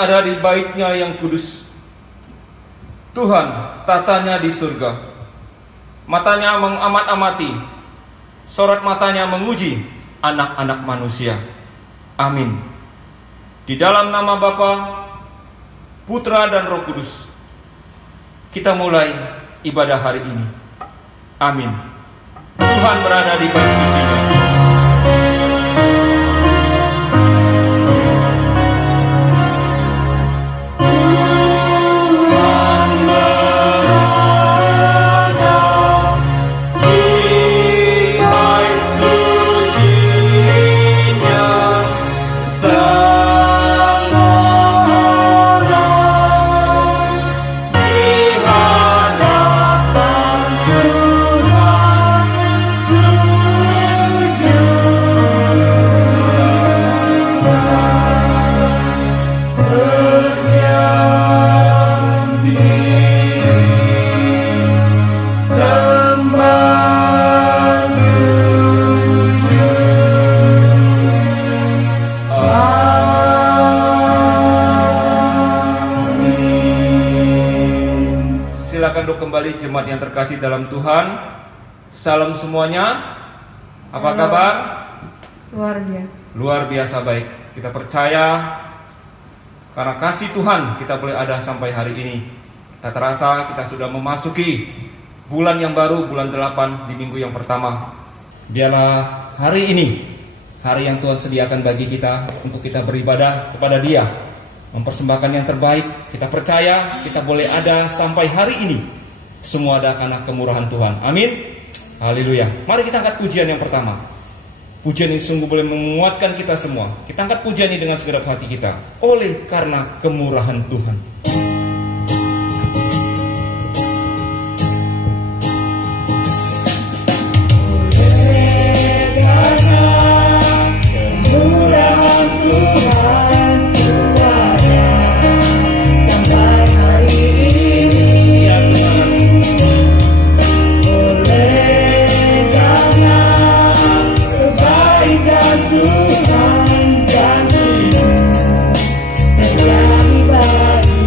ada di bait-Nya yang kudus. Tuhan tatanya di surga. Matanya mengamat-amati, sorot matanya menguji anak-anak manusia. Amin. Di dalam nama Bapa, Putra dan Roh Kudus, kita mulai ibadah hari ini. Amin. Tuhan berada di bait suci-Nya. Kembali jemaat yang terkasih dalam Tuhan. Salam semuanya. Apa kabar? Luar biasa. Luar biasa baik. Kita percaya karena kasih Tuhan kita boleh ada sampai hari ini. Tak terasa kita sudah memasuki bulan yang baru, bulan 8 di minggu yang pertama. Biarlah hari ini hari yang Tuhan sediakan bagi kita untuk kita beribadah kepada Dia, mempersembahkan yang terbaik. Kita percaya kita boleh ada sampai hari ini. Semua ada karena kemurahan Tuhan. Amin. Haleluya. Mari kita angkat pujian yang pertama. Pujian ini sungguh boleh menguatkan kita semua. Kita angkat pujian ini dengan segenap hati kita. Oleh karena kemurahan Tuhan. Tuhan janji terjadi bagi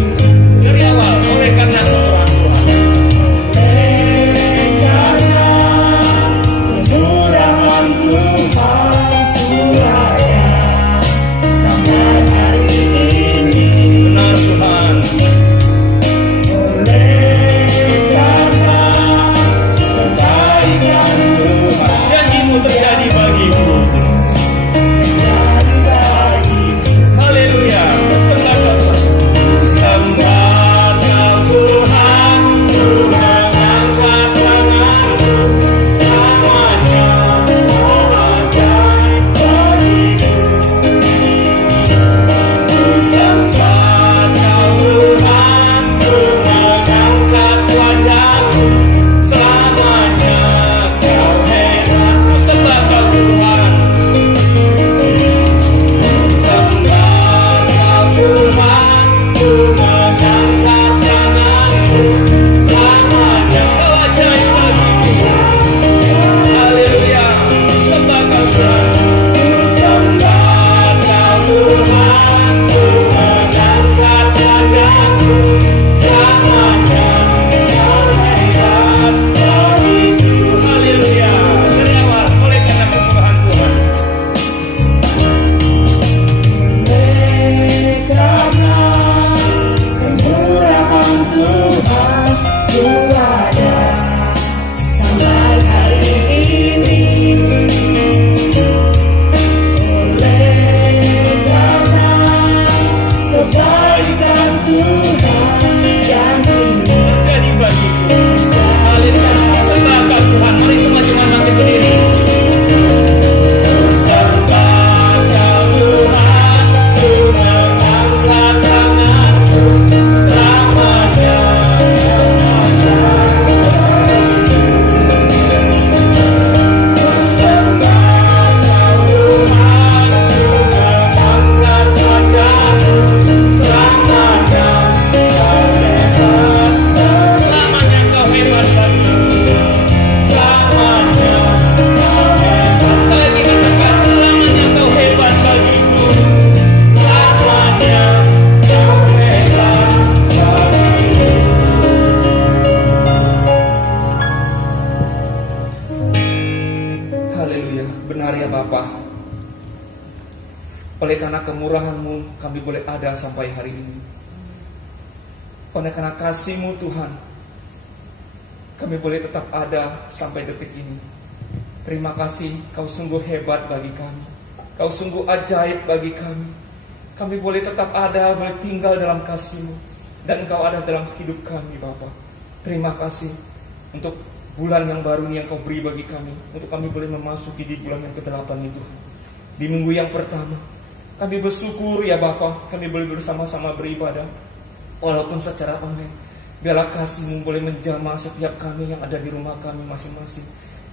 Oleh karena kemurahan-Mu kami boleh ada sampai hari ini. Oleh karena kasih-Mu Tuhan, kami boleh tetap ada sampai detik ini. Terima kasih, Kau sungguh hebat bagi kami. Kau sungguh ajaib bagi kami. Kami boleh tetap ada, boleh tinggal dalam kasih-Mu, dan Kau ada dalam hidup kami, Bapa. Terima kasih untuk bulan yang baru ini yang Kau beri bagi kami, untuk kami boleh memasuki di bulan yang ke-8 itu. Di minggu yang pertama, kami bersyukur ya Bapa, kami boleh bersama-sama beribadah, walaupun secara online. Biarlah kasih-Mu boleh menjamah setiap kami yang ada di rumah kami masing-masing.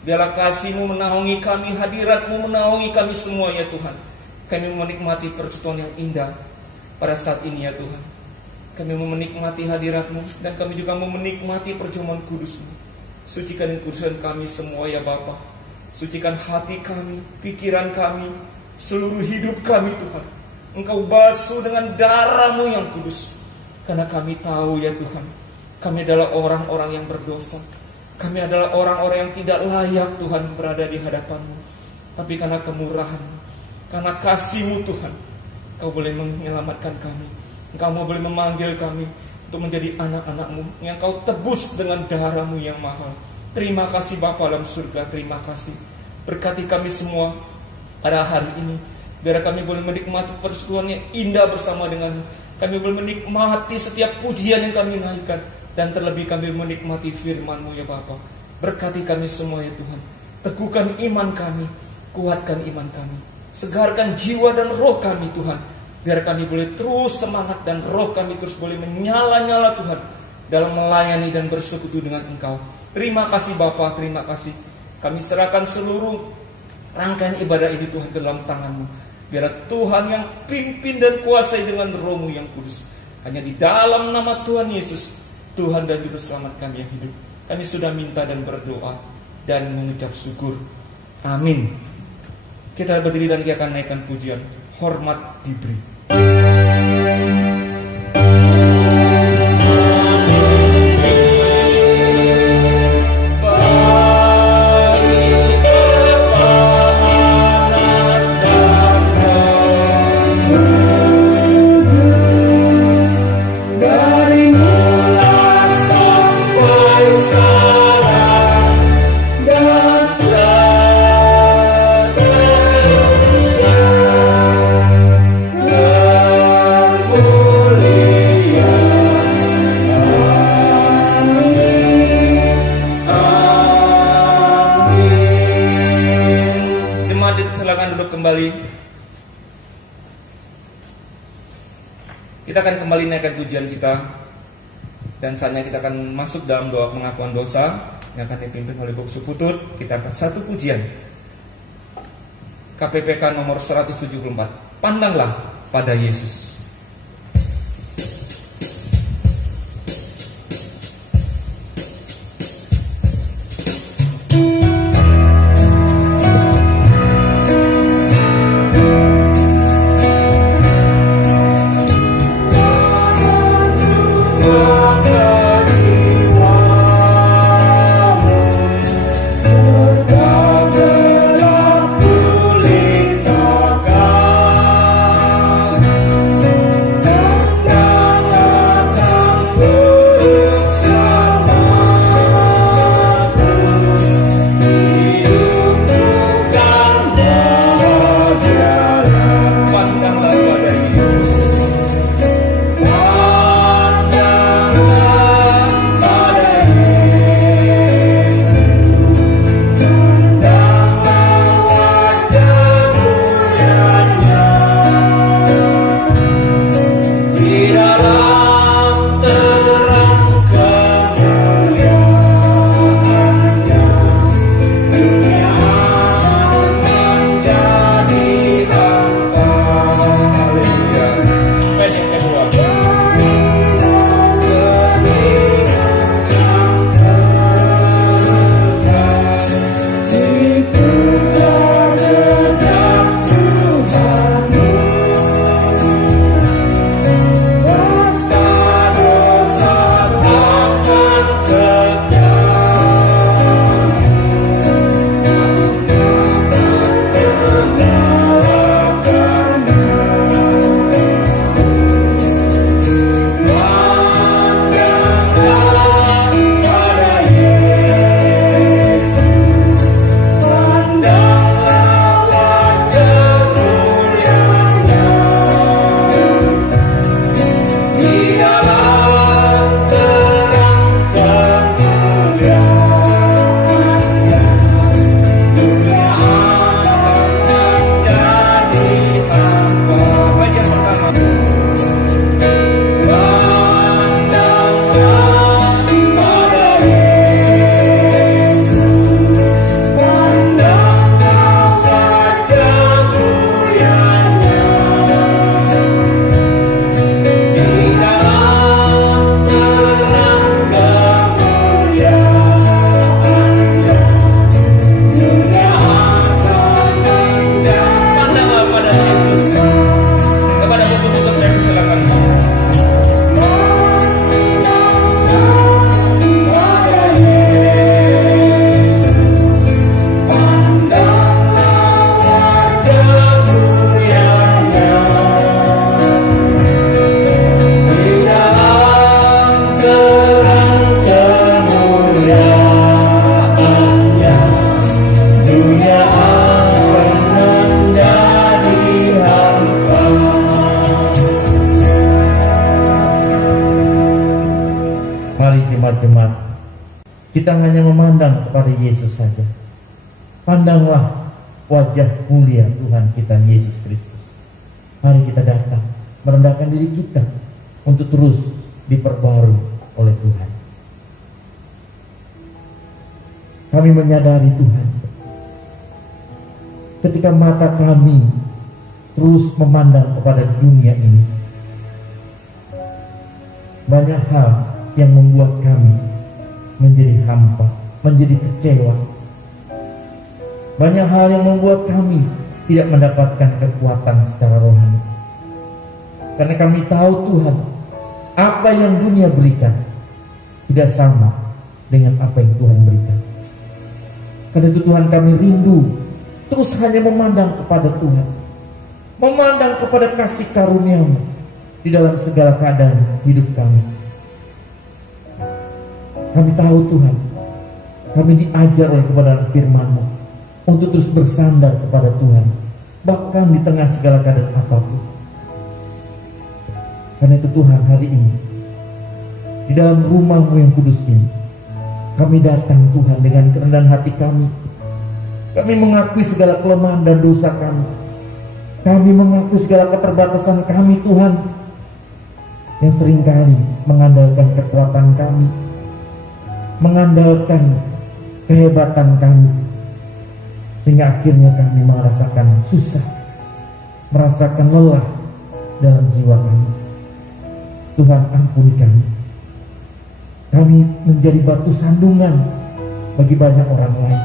Biarlah kasih-Mu menaungi kami, hadirat-Mu menaungi kami semua ya Tuhan. Kami menikmati perjumpaan yang indah pada saat ini ya Tuhan. Kami menikmati hadirat-Mu, dan kami juga menikmati perjamuan kudus-Mu. Sucikan dan kuduskan kami semua ya Bapa. Sucikan hati kami, pikiran kami, seluruh hidup kami Tuhan. Engkau basuh dengan darah-Mu yang kudus. Karena kami tahu ya Tuhan, kami adalah orang-orang yang berdosa. Kami adalah orang-orang yang tidak layak Tuhan berada di hadapan-Mu. Tapi karena kemurahan-Mu, karena kasih-Mu Tuhan, Kau boleh menyelamatkan kami. Engkau boleh memanggil kami untuk menjadi anak-anak-Mu yang Kau tebus dengan darah-Mu yang mahal. Terima kasih Bapa dalam surga, terima kasih. Berkati kami semua pada hari ini. Biar kami boleh menikmati persekutuan yang indah bersama dengan kami boleh menikmati setiap pujian yang kami naikkan. Dan terlebih kami menikmati firman-Mu ya Bapa. Berkati kami semua ya Tuhan. Teguhkan iman kami, kuatkan iman kami. Segarkan jiwa dan roh kami Tuhan. Biar kami boleh terus semangat dan roh kami terus boleh menyala-nyala Tuhan dalam melayani dan bersekutu dengan Engkau. Terima kasih Bapa, terima kasih. Kami serahkan seluruh rangkaian ibadah ini Tuhan ke dalam tangan-Mu. Biar Tuhan yang pimpin dan kuasai dengan roh-Mu yang kudus. Hanya di dalam nama Tuhan Yesus, Tuhan dan Juru Selamat kami yang hidup, kami sudah minta dan berdoa dan mengucap syukur. Amin. Kita berdiri dan kita akan naikkan pujian. Hormat diberi. Kita akan kembali naikkan pujian kita, dan saatnya kita akan masuk dalam doa pengakuan dosa yang akan dipimpin oleh Buksu Putut. Kita akan satu pujian KPPK nomor 174. Pandanglah pada Yesus. Surga gelap pulih toga. Mari jemaat-jemaat, kita hanya memandang kepada Yesus saja. Pandanglah wajah mulia Tuhan kita Yesus Kristus. Mari kita datang merendahkan diri kita untuk terus diperbarui oleh Tuhan. Kami menyadari Tuhan, ketika mata kami terus memandang kepada dunia ini, banyak hal yang membuat kami menjadi hampa, menjadi kecewa. Banyak hal yang membuat kami tidak mendapatkan kekuatan secara rohani. Karena kami tahu Tuhan, apa yang dunia berikan tidak sama dengan apa yang Tuhan berikan. Karena itu Tuhan, kami rindu terus hanya memandang kepada Tuhan, memandang kepada kasih karunia-Mu di dalam segala keadaan hidup kami. Kami tahu Tuhan, kami diajar oleh kebenaran firman-Mu untuk terus bersandar kepada Tuhan, bahkan di tengah segala keadaan apapun. Karena itu Tuhan, hari ini di dalam rumah-Mu yang kudus ini, kami datang Tuhan dengan kerendahan hati kami. Kami mengakui segala kelemahan dan dosa kami. Kami mengakui segala keterbatasan kami Tuhan, yang seringkali mengandalkan kekuatan kami, mengandalkan kehebatan kami, sehingga akhirnya kami merasakan susah, merasakan lelah dalam jiwa kami. Tuhan, ampuni kami. Kami menjadi batu sandungan bagi banyak orang lain,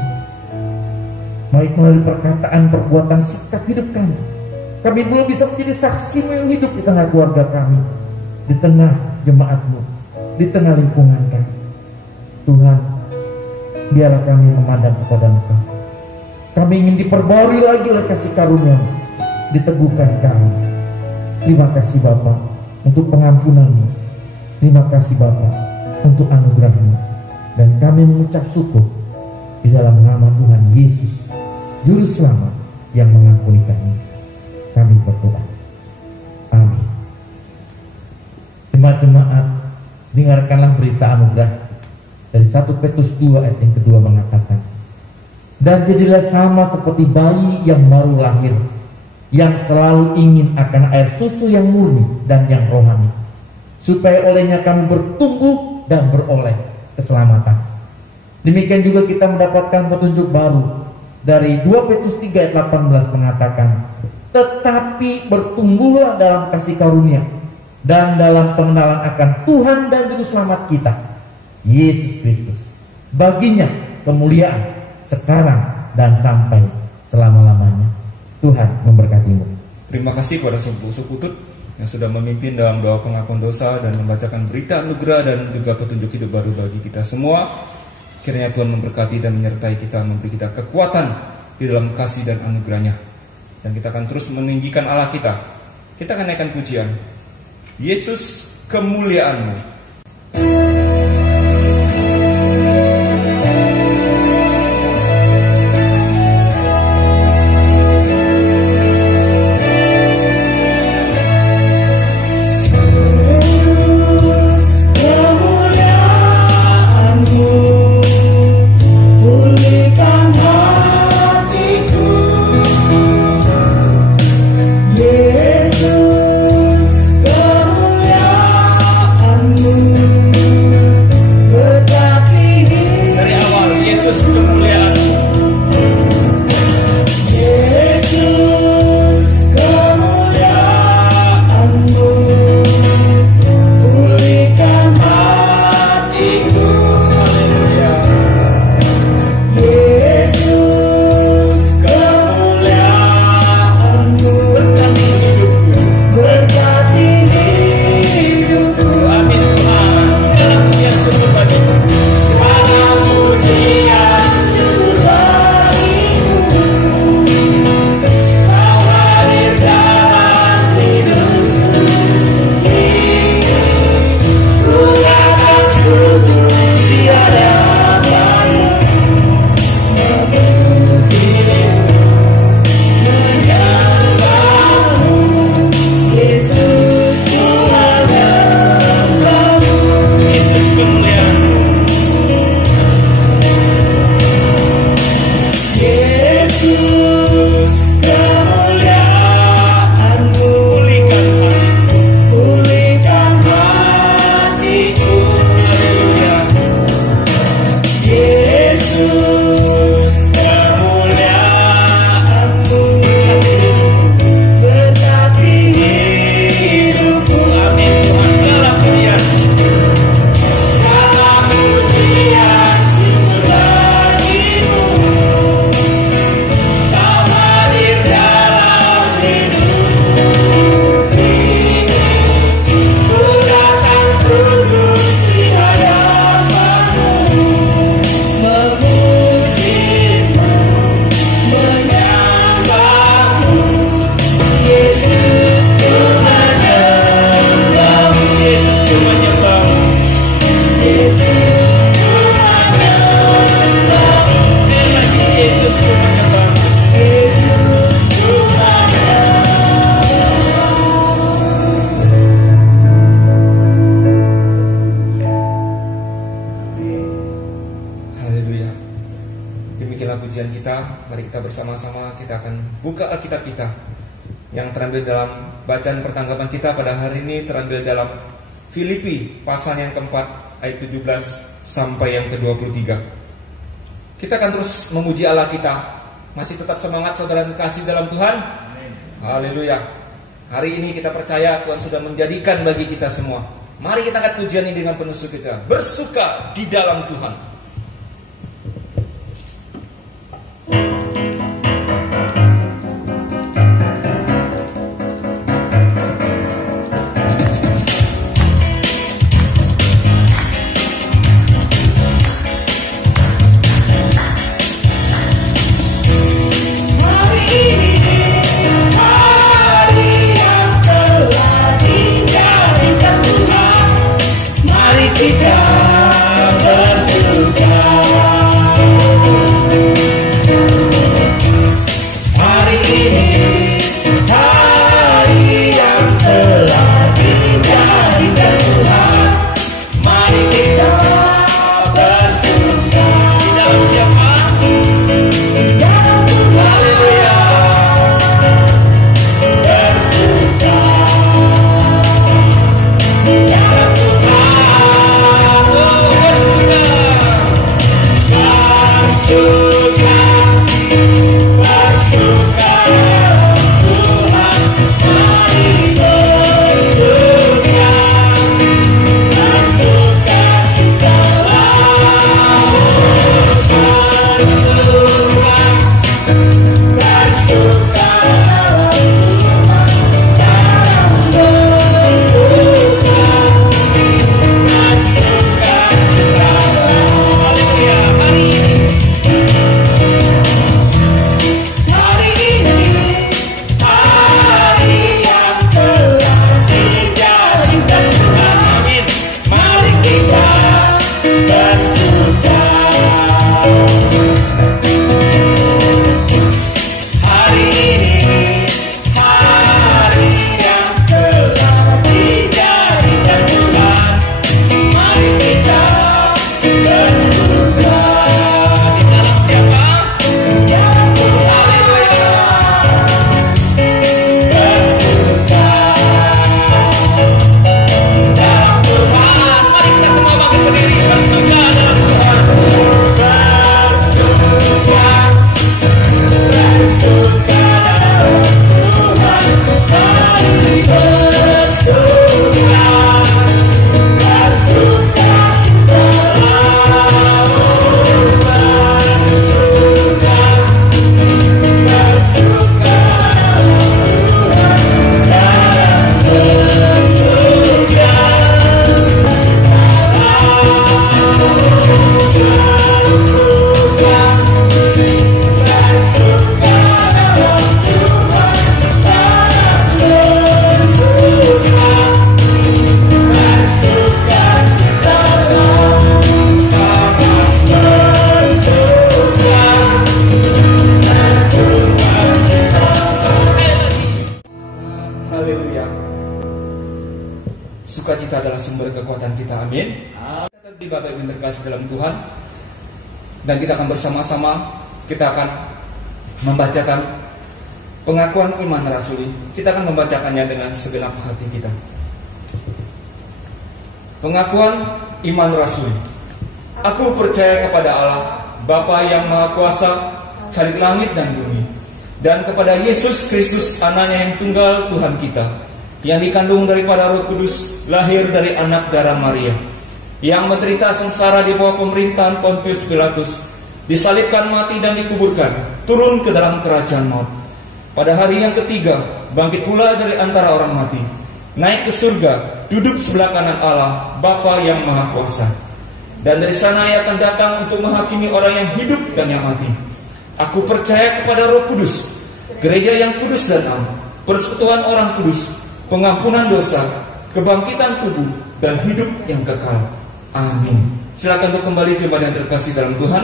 baik melalui perkataan, perbuatan, sikap hidup kami. Kami belum bisa menjadi saksi-Mu yang hidup di tengah keluarga kami, di tengah jemaat-Mu, di tengah lingkungan kami. Tuhan, biarlah kami memandang kepada Engkau. Kami ingin diperbarui lagi oleh kasih karunia-Mu, diteguhkan kami. Terima kasih Bapa untuk pengampunan-Mu. Terima kasih Bapa untuk anugerah-Mu. Dan kami mengucap syukur di dalam nama Tuhan Yesus, Juru Selamat yang mengampuni kami. Kami berdoa. Amin. Jemaat-jemaat, dengarkanlah berita anugerah dari 1 Petrus 2 ayat yang kedua mengatakan, dan jadilah sama seperti bayi yang baru lahir, yang selalu ingin akan air susu yang murni dan yang rohani, supaya olehnya kami bertumbuh dan beroleh keselamatan. Demikian juga kita mendapatkan petunjuk baru dari 2 Petrus 3 ayat 18 mengatakan, tetapi bertumbuhlah dalam kasih karunia dan dalam pengenalan akan Tuhan dan Juru Selamat kita, Yesus Kristus. Baginya kemuliaan sekarang dan sampai selama-lamanya. Tuhan memberkatimu. Terima kasih pada suku Putut yang sudah memimpin dalam doa pengakuan dosa dan membacakan berita anugerah dan juga petunjuk hidup baru bagi kita semua. Kiranya Tuhan memberkati dan menyertai kita, memberi kita kekuatan di dalam kasih dan anugerah-Nya. Dan kita akan terus meninggikan Allah kita. Kita akan naikkan pujian, Yesus kemuliaan-Mu. Yesus kemuliaan-Mu. pujian kita. Mari kita bersama-sama kita akan buka Alkitab kita yang terambil dalam bacaan pertanggapan kita pada hari ini, terambil dalam Filipi pasal yang keempat ayat 17 sampai yang ke-23. Kita akan terus memuji Allah kita. Masih tetap semangat saudara kasih dalam Tuhan? Haleluya. Hari ini kita percaya Tuhan sudah menjadikan bagi kita semua. Mari kita angkat pujian ini dengan penuh sukacita. Bersuka di dalam Tuhan. Sukacita adalah sumber kekuatan kita, amin. Di Bapak Ibu terkasih dalam Tuhan, dan kita akan bersama-sama kita akan membacakan pengakuan iman rasuli. Kita akan membacakannya dengan segenap hati kita. Pengakuan iman rasuli. Aku percaya kepada Allah, Bapa yang Maha Kuasa, Calik langit dan bumi, dan kepada Yesus Kristus, Anaknya yang tunggal Tuhan kita, yang dikandung daripada Roh Kudus, lahir dari anak darah Maria, yang menderita sengsara di bawah pemerintahan Pontius Pilatus, disalibkan, mati dan dikuburkan, turun ke dalam kerajaan maut. Pada hari yang ketiga, bangkit pula dari antara orang mati, naik ke surga, duduk sebelah kanan Allah, Bapa yang Maha Kuasa. Dan dari sana Ia akan datang untuk menghakimi orang yang hidup dan yang mati. Aku percaya kepada Roh Kudus, gereja yang kudus dan am, persekutuan orang kudus, pengampunan dosa, kebangkitan tubuh, dan hidup yang kekal. Amin. Silakan untuk kembali jemaat yang terkasih dalam Tuhan.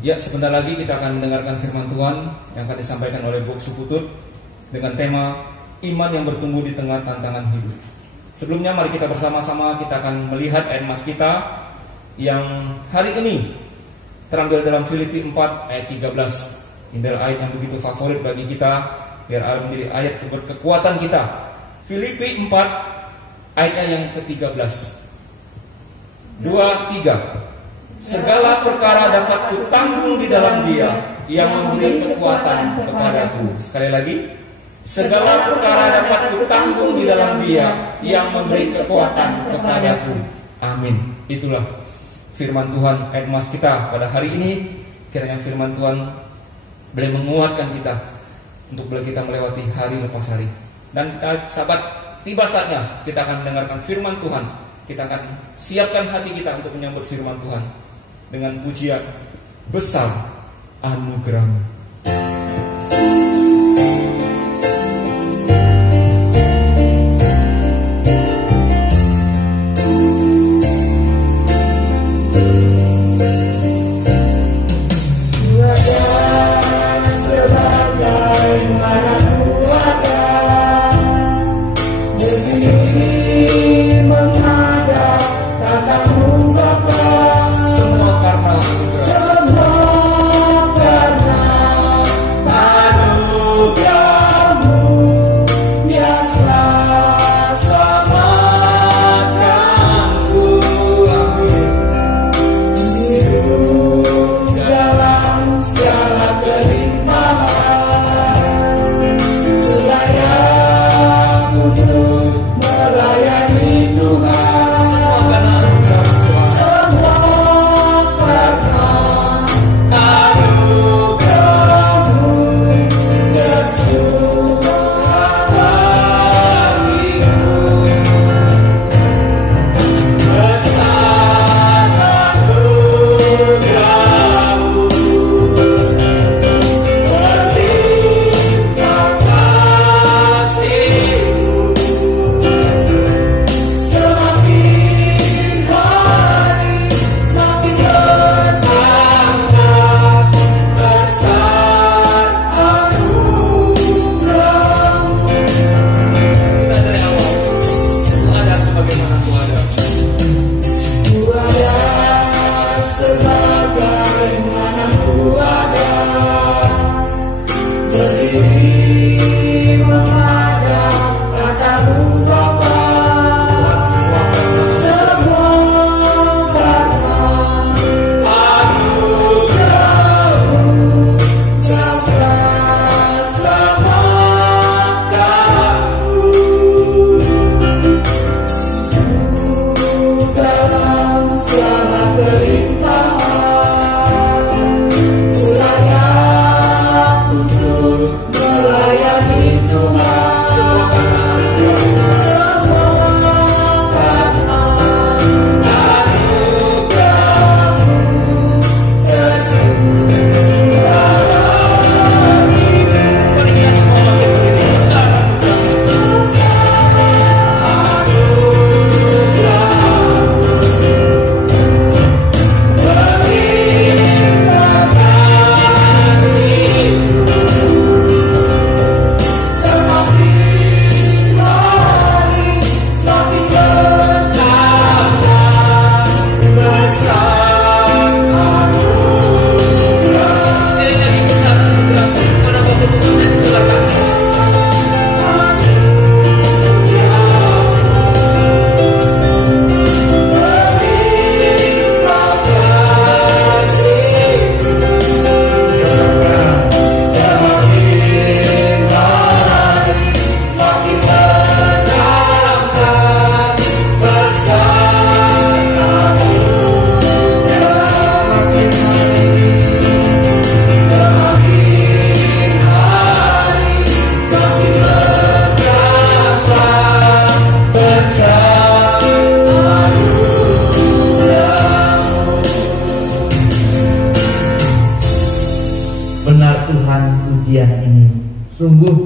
Ya, sebentar lagi kita akan mendengarkan firman Tuhan yang akan disampaikan oleh Bok Suputut dengan tema iman yang bertumbuh di tengah tantangan hidup. Sebelumnya mari kita bersama-sama kita akan melihat ayat mas kita yang hari ini terambil dalam Filipi 4 ayat 13. Ini adalah ayat yang begitu favorit bagi kita, biar menjadi ayat kekuatan kita. Filipi 4 ayatnya yang ke-13. 2, 3. Segala perkara dapat kutanggung di dalam Dia yang memberi kekuatan kepadaku. Sekali lagi, segala perkara dapat kutanggung di dalam Dia yang memberi kekuatan kepadaku. Amin. Itulah firman Tuhan, ayat emas kita pada hari ini. Kiranya firman Tuhan boleh menguatkan kita untuk boleh kita melewati hari lepas hari. Dan sahabat, tiba saatnya kita akan mendengarkan firman Tuhan. Kita akan siapkan hati kita untuk menyambut firman Tuhan dengan pujian besar anugerah-Mu. pujian ini sungguh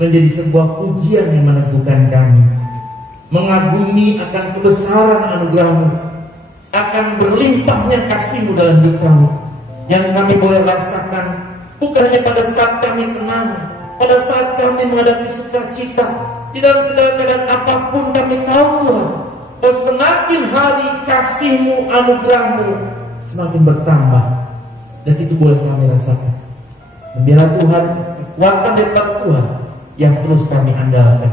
menjadi sebuah pujian yang meneguhkan kami, mengagumi akan kebesaran anugerah-Mu, akan berlimpahnya kasih-Mu dalam hidup kami, yang kami boleh rasakan bukan hanya pada saat kami tenang, pada saat kami menghadapi sukacita, di dalam segala keadaan apapun kami tahu Tuhan, bahwa semakin hari kasih-Mu, anugerah-Mu semakin bertambah dan itu boleh kami rasakan. Biarlah Tuhan, kekuatan daripada Tuhan yang terus kami andalkan.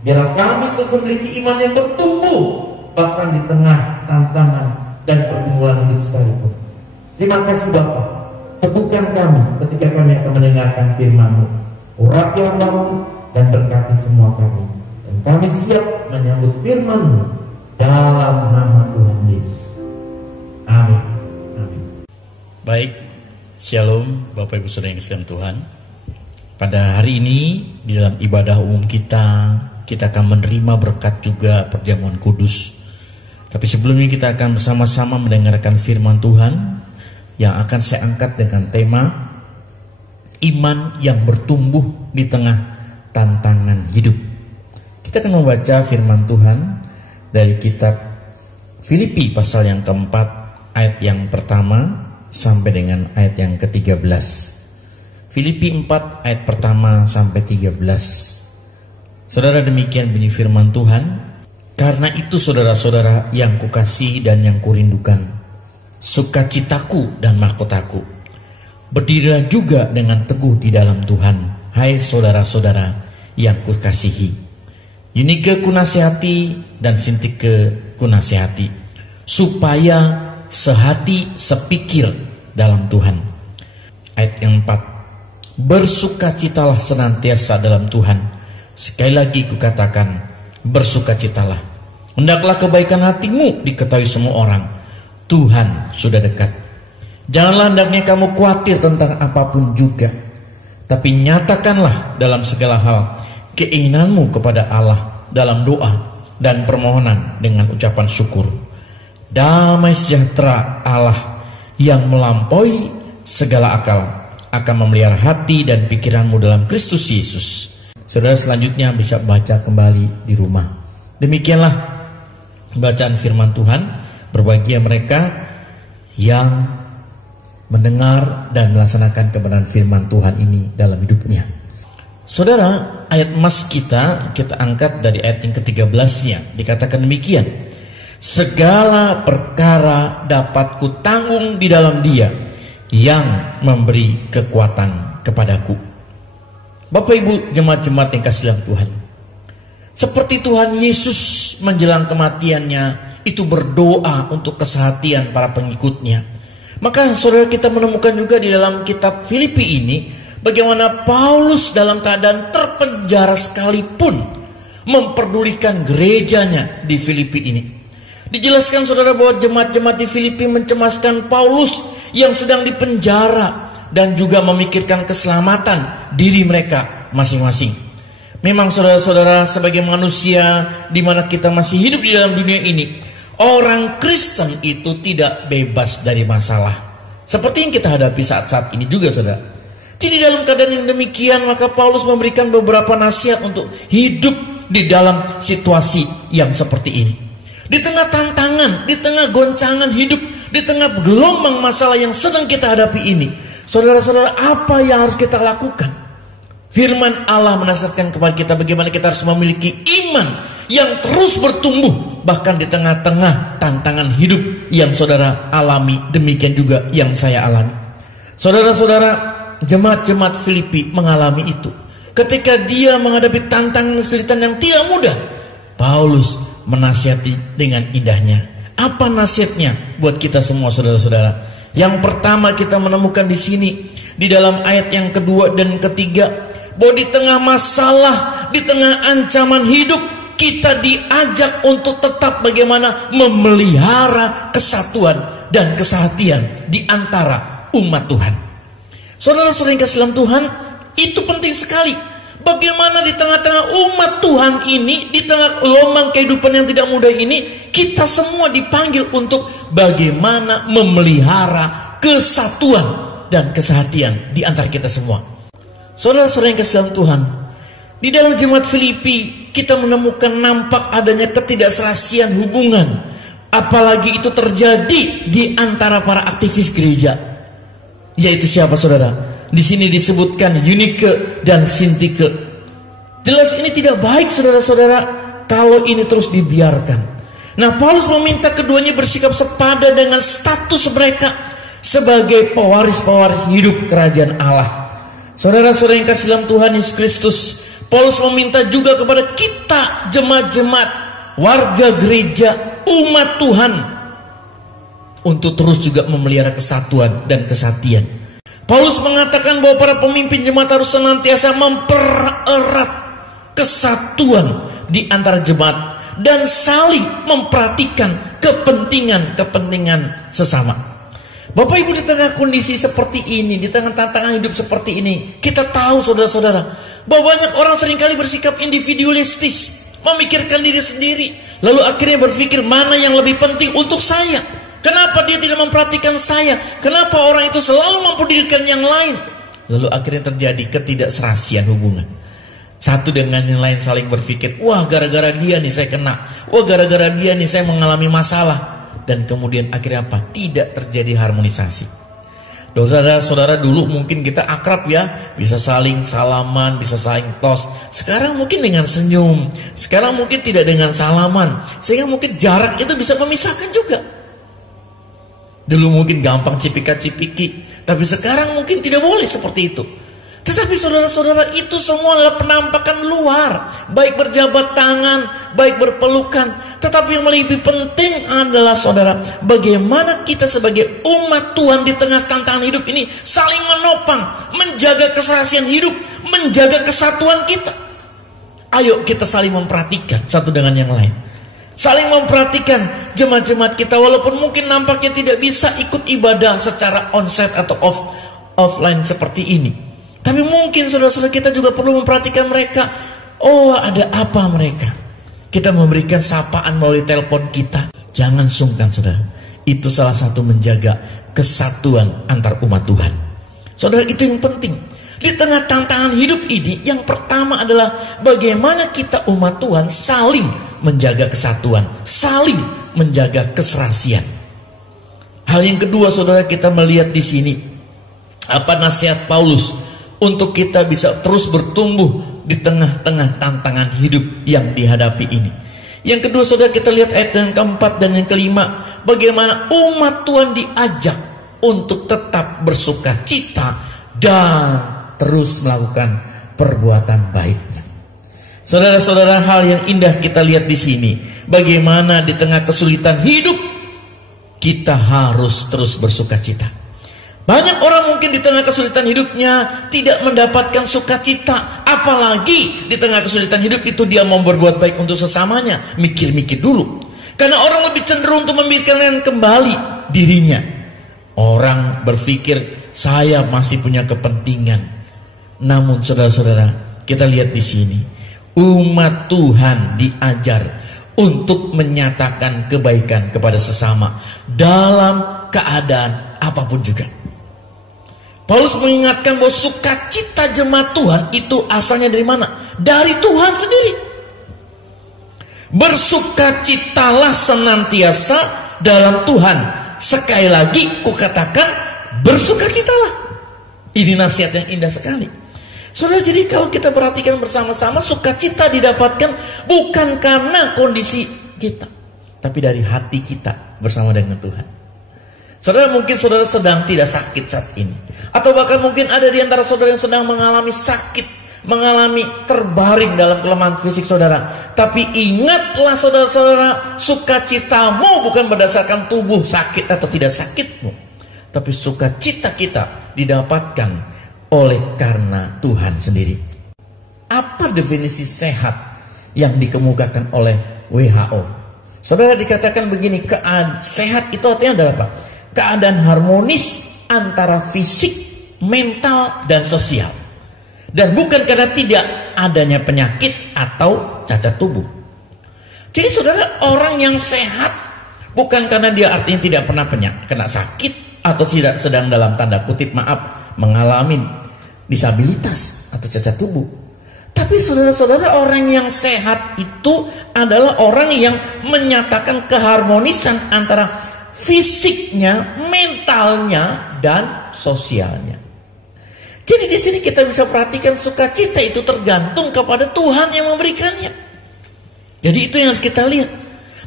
Biarlah kami terus memiliki iman yang bertumbuh, bahkan di tengah tantangan dan pergumulan hidup sekalipun. Terima kasih Bapa, teguhkan kami ketika kami akan mendengarkan firman-Mu. Urapi hamba-Mu dan berkati semua kami. Dan kami siap menyambut firman-Mu dalam nama Tuhan Yesus. Amin. Amin. Baik, Shalom Bapak Ibu Saudara yang dikasihi Tuhan. Pada hari ini di dalam ibadah umum kita akan menerima berkat juga perjamuan kudus. Tapi sebelumnya kita akan bersama-sama mendengarkan firman Tuhan yang akan saya angkat dengan tema iman yang bertumbuh di tengah tantangan hidup. Kita akan membaca firman Tuhan dari kitab Filipi pasal yang keempat ayat yang pertama sampai dengan ayat yang ke-13. Filipi 4 ayat pertama sampai 13. Saudara, demikian bunyi firman Tuhan. Karena itu saudara-saudara yang kukasihi dan yang kurindukan, sukacitaku dan mahkotaku, berdirilah juga dengan teguh di dalam Tuhan, hai saudara-saudara yang kukasihi. Yunike kunasihati dan Sintike kunasihati, supaya sehati sepikir dalam Tuhan. Ayat yang 4, bersukacitalah senantiasa dalam Tuhan. Sekali lagi kukatakan, bersukacitalah. Hendaklah kebaikan hatimu diketahui semua orang. Tuhan sudah dekat. Janganlah hendaknya kamu khawatir tentang apapun juga, tapi nyatakanlah dalam segala hal keinginanmu kepada Allah dalam doa dan permohonan dengan ucapan syukur. Damai sejahtera Allah yang melampaui segala akal akan memelihara hati dan pikiranmu dalam Kristus Yesus. Saudara, selanjutnya bisa baca kembali di rumah. Demikianlah bacaan firman Tuhan. Berbahagia mereka yang mendengar dan melaksanakan kebenaran firman Tuhan ini dalam hidupnya. Saudara, ayat emas kita angkat dari ayat yang ke-13-nya. Dikatakan demikian, segala perkara dapat kutanggung di dalam Dia yang memberi kekuatan kepadaku. Bapak Ibu jemaat-jemaat yang kasih dalam Tuhan, seperti Tuhan Yesus menjelang kematiannya itu berdoa untuk kesehatan para pengikutnya, maka saudara kita menemukan juga di dalam kitab Filipi ini bagaimana Paulus dalam keadaan terpenjara sekalipun memperdulikan gerejanya di Filipi ini. Dijelaskan saudara bahwa jemaat-jemaat di Filipi mencemaskan Paulus yang sedang dipenjara dan juga memikirkan keselamatan diri mereka masing-masing. Memang saudara-saudara, sebagai manusia di mana kita masih hidup di dalam dunia ini, orang Kristen itu tidak bebas dari masalah. Seperti yang kita hadapi saat-saat ini juga, saudara. Jadi dalam keadaan yang demikian, maka Paulus memberikan beberapa nasihat untuk hidup di dalam situasi yang seperti ini. Di tengah tantangan, di tengah goncangan hidup, di tengah gelombang masalah yang sedang kita hadapi ini, saudara-saudara, apa yang harus kita lakukan? Firman Allah menasihatkan kepada kita bagaimana kita harus memiliki iman yang terus bertumbuh bahkan di tengah-tengah tantangan hidup yang saudara alami, demikian juga yang saya alami. Saudara-saudara, jemaat-jemaat Filipi mengalami itu. Ketika dia menghadapi tantangan kesulitan yang tidak mudah, Paulus menasihati dengan indahnya. Apa nasihatnya buat kita semua, saudara-saudara? Yang pertama kita menemukan di sini di dalam ayat yang kedua dan ketiga, bahwa di tengah masalah, di tengah ancaman hidup, kita diajak untuk tetap bagaimana memelihara kesatuan dan kesehatian di antara umat Tuhan. Saudara-saudara yang kasih dalam Tuhan, itu penting sekali. Bagaimana di tengah-tengah umat Tuhan ini, di tengah gelombang kehidupan yang tidak mudah ini, kita semua dipanggil untuk bagaimana memelihara kesatuan dan kesehatian di antara kita semua. Saudara-saudara yang kasih dalam Tuhan, di dalam jemaat Filipi kita menemukan nampak adanya ketidakserasian hubungan, apalagi itu terjadi di antara para aktivis gereja. Yaitu siapa, saudara? Di sini disebutkan Yunike dan Sintike. Jelas ini tidak baik, saudara-saudara, kalau ini terus dibiarkan. Nah, Paulus meminta keduanya bersikap sepada dengan status mereka. sebagai pewaris-pewaris hidup kerajaan Allah. Saudara-saudara yang kasih dalam Tuhan Yesus Kristus, Paulus meminta juga kepada kita jemaat-jemaat, warga gereja, umat Tuhan, untuk terus juga memelihara kesatuan dan kesatian. Paulus mengatakan bahwa para pemimpin jemaat harus senantiasa mempererat kesatuan di antara jemaat dan saling memperhatikan kepentingan sesama. Bapak Ibu, di tengah kondisi seperti ini, di tengah tantangan hidup seperti ini, kita tahu saudara-saudara bahwa banyak orang seringkali bersikap individualistis, memikirkan diri sendiri, lalu akhirnya berpikir mana yang lebih penting untuk saya. Kenapa dia tidak memperhatikan saya? Kenapa orang itu selalu mempedulikan yang lain? Lalu akhirnya terjadi ketidakserasian hubungan. Satu dengan yang lain saling berpikir, wah gara-gara dia nih saya kena, wah gara-gara dia nih saya mengalami masalah. Dan kemudian akhirnya apa? Tidak terjadi harmonisasi. Saudara-saudara, dulu mungkin kita akrab ya, bisa saling salaman, bisa saling tos. Sekarang mungkin dengan senyum, sekarang mungkin tidak dengan salaman, sehingga mungkin jarak itu bisa memisahkan juga. Dulu mungkin gampang cipika-cipiki, tapi sekarang mungkin tidak boleh seperti itu. Tetapi saudara-saudara, itu semua adalah penampakan luar, baik berjabat tangan, baik berpelukan. Tetapi yang lebih penting adalah saudara, bagaimana kita sebagai umat Tuhan di tengah tantangan hidup ini saling menopang, menjaga keserasian hidup, menjaga kesatuan kita. Ayo kita saling memperhatikan satu dengan yang lain. Saling memperhatikan jemaat-jemaat kita, walaupun mungkin nampaknya tidak bisa ikut ibadah secara onsite atau offline seperti ini. Tapi mungkin saudara-saudara kita juga perlu memperhatikan mereka. Oh, ada apa mereka? Kita memberikan sapaan melalui telepon kita. Jangan sungkan saudara. Itu salah satu menjaga kesatuan antar umat Tuhan. Saudara, itu yang penting. Di tengah tantangan hidup ini, yang pertama adalah bagaimana kita umat Tuhan saling menjaga kesatuan, saling menjaga keserasian. Hal yang kedua saudara, kita melihat di sini apa nasihat Paulus untuk kita bisa terus bertumbuh di tengah-tengah tantangan hidup yang dihadapi ini. Yang kedua saudara, kita lihat ayat yang keempat dan yang kelima, bagaimana umat Tuhan diajak untuk tetap bersuka cita dan terus melakukan perbuatan baiknya. Saudara-saudara, hal yang indah kita lihat di sini, bagaimana di tengah kesulitan hidup kita harus terus bersuka cita. Banyak orang mungkin di tengah kesulitan hidupnya tidak mendapatkan sukacita, apalagi di tengah kesulitan hidup itu dia mau berbuat baik untuk sesamanya. Mikir-mikir dulu, karena orang lebih cenderung untuk memikirkan kembali dirinya. Orang berpikir saya masih punya kepentingan. Namun saudara-saudara, kita lihat di sini, umat Tuhan diajar untuk menyatakan kebaikan kepada sesama dalam keadaan apapun juga. Paulus mengingatkan bahwa sukacita jemaat Tuhan itu asalnya dari mana? Dari Tuhan sendiri. Bersukacitalah senantiasa dalam Tuhan. Sekali lagi kukatakan, bersukacitalah. Ini nasihat yang indah sekali. Saudara, jadi kalau kita perhatikan bersama-sama, sukacita didapatkan bukan karena kondisi kita, tapi dari hati kita bersama dengan Tuhan. Saudara, mungkin saudara sedang tidak sakit saat ini, atau bahkan mungkin ada di antara saudara yang sedang mengalami sakit, mengalami terbaring dalam kelemahan fisik saudara. Tapi ingatlah saudara-saudara, sukacitamu bukan berdasarkan tubuh sakit atau tidak sakitmu, tapi sukacita kita didapatkan oleh karena Tuhan sendiri. Apa definisi sehat yang dikemukakan oleh WHO? Saudara, dikatakan begini, sehat itu artinya adalah apa? Keadaan harmonis antara fisik, mental, dan sosial. Dan bukan karena tidak adanya penyakit atau cacat tubuh. Jadi saudara, orang yang sehat bukan karena dia artinya tidak pernah kena sakit atau tidak sedang dalam tanda kutip mengalami disabilitas atau cacat tubuh. Tapi saudara-saudara, orang yang sehat itu adalah orang yang menyatakan keharmonisan antara fisiknya, mentalnya, dan sosialnya. Jadi di sini kita bisa perhatikan sukacita itu tergantung kepada Tuhan yang memberikannya. Jadi itu yang harus kita lihat.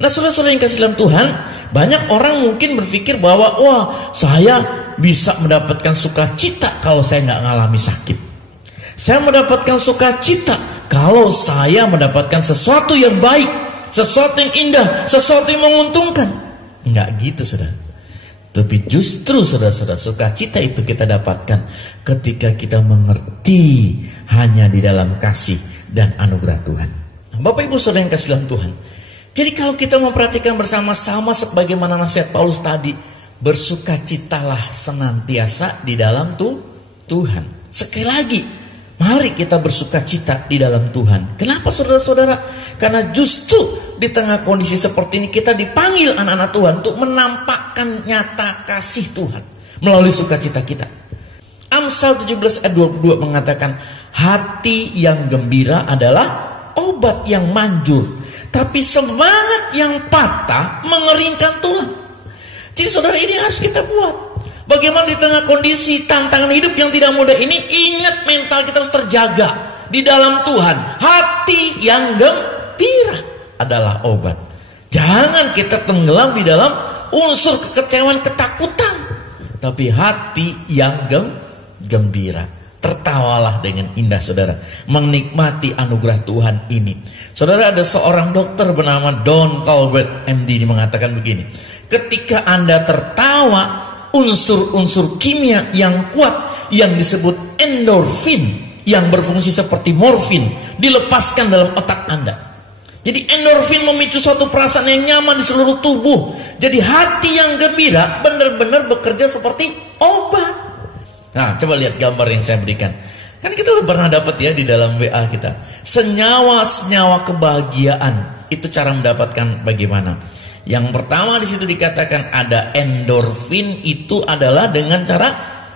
Nah saudara-saudara yang kasih dalam Tuhan, banyak orang mungkin berpikir bahwa wah, saya bisa mendapatkan sukacita kalau saya nggak ngalami sakit. Saya mendapatkan sukacita kalau saya mendapatkan sesuatu yang baik, sesuatu yang indah, sesuatu yang menguntungkan. Enggak gitu, saudara. Tapi justru saudara-saudara, sukacita itu kita dapatkan ketika kita mengerti hanya di dalam kasih dan anugerah Tuhan. Bapak Ibu Saudara yang kasih dalam Tuhan, jadi kalau kita memperhatikan bersama-sama sebagaimana nasihat Paulus tadi, bersukacitalah senantiasa di dalam Tuhan. Sekali lagi, mari kita bersukacita di dalam Tuhan. Kenapa saudara-saudara? Karena justru di tengah kondisi seperti ini kita dipanggil anak-anak Tuhan untuk menampakkan nyata kasih Tuhan melalui sukacita kita. Amsal 17 ayat 22 mengatakan, hati yang gembira adalah obat yang manjur, tapi semangat yang patah mengeringkan tulang. Jadi saudara, ini harus kita buat. Bagaimana di tengah kondisi tantangan hidup yang tidak mudah ini, ingat mental kita harus terjaga di dalam Tuhan. Hati yang gembira adalah obat. Jangan kita tenggelam di dalam unsur kekecewaan, ketakutan, tapi hati yang gembira. Tertawalah dengan indah, saudara, menikmati anugerah Tuhan ini. Saudara, ada seorang dokter bernama Don Colbert MD mengatakan begini, ketika Anda tertawa, unsur-unsur kimia yang kuat yang disebut endorfin yang berfungsi seperti morfin dilepaskan dalam otak Anda. Jadi endorfin memicu suatu perasaan yang nyaman di seluruh tubuh. Jadi hati yang gembira benar-benar bekerja seperti obat. Nah, coba lihat gambar yang saya berikan. Kan kita udah pernah dapat ya di dalam WA kita. Senyawa-senyawa kebahagiaan. Itu cara mendapatkan bagaimana? Yang pertama di situ dikatakan ada endorfin, itu adalah dengan cara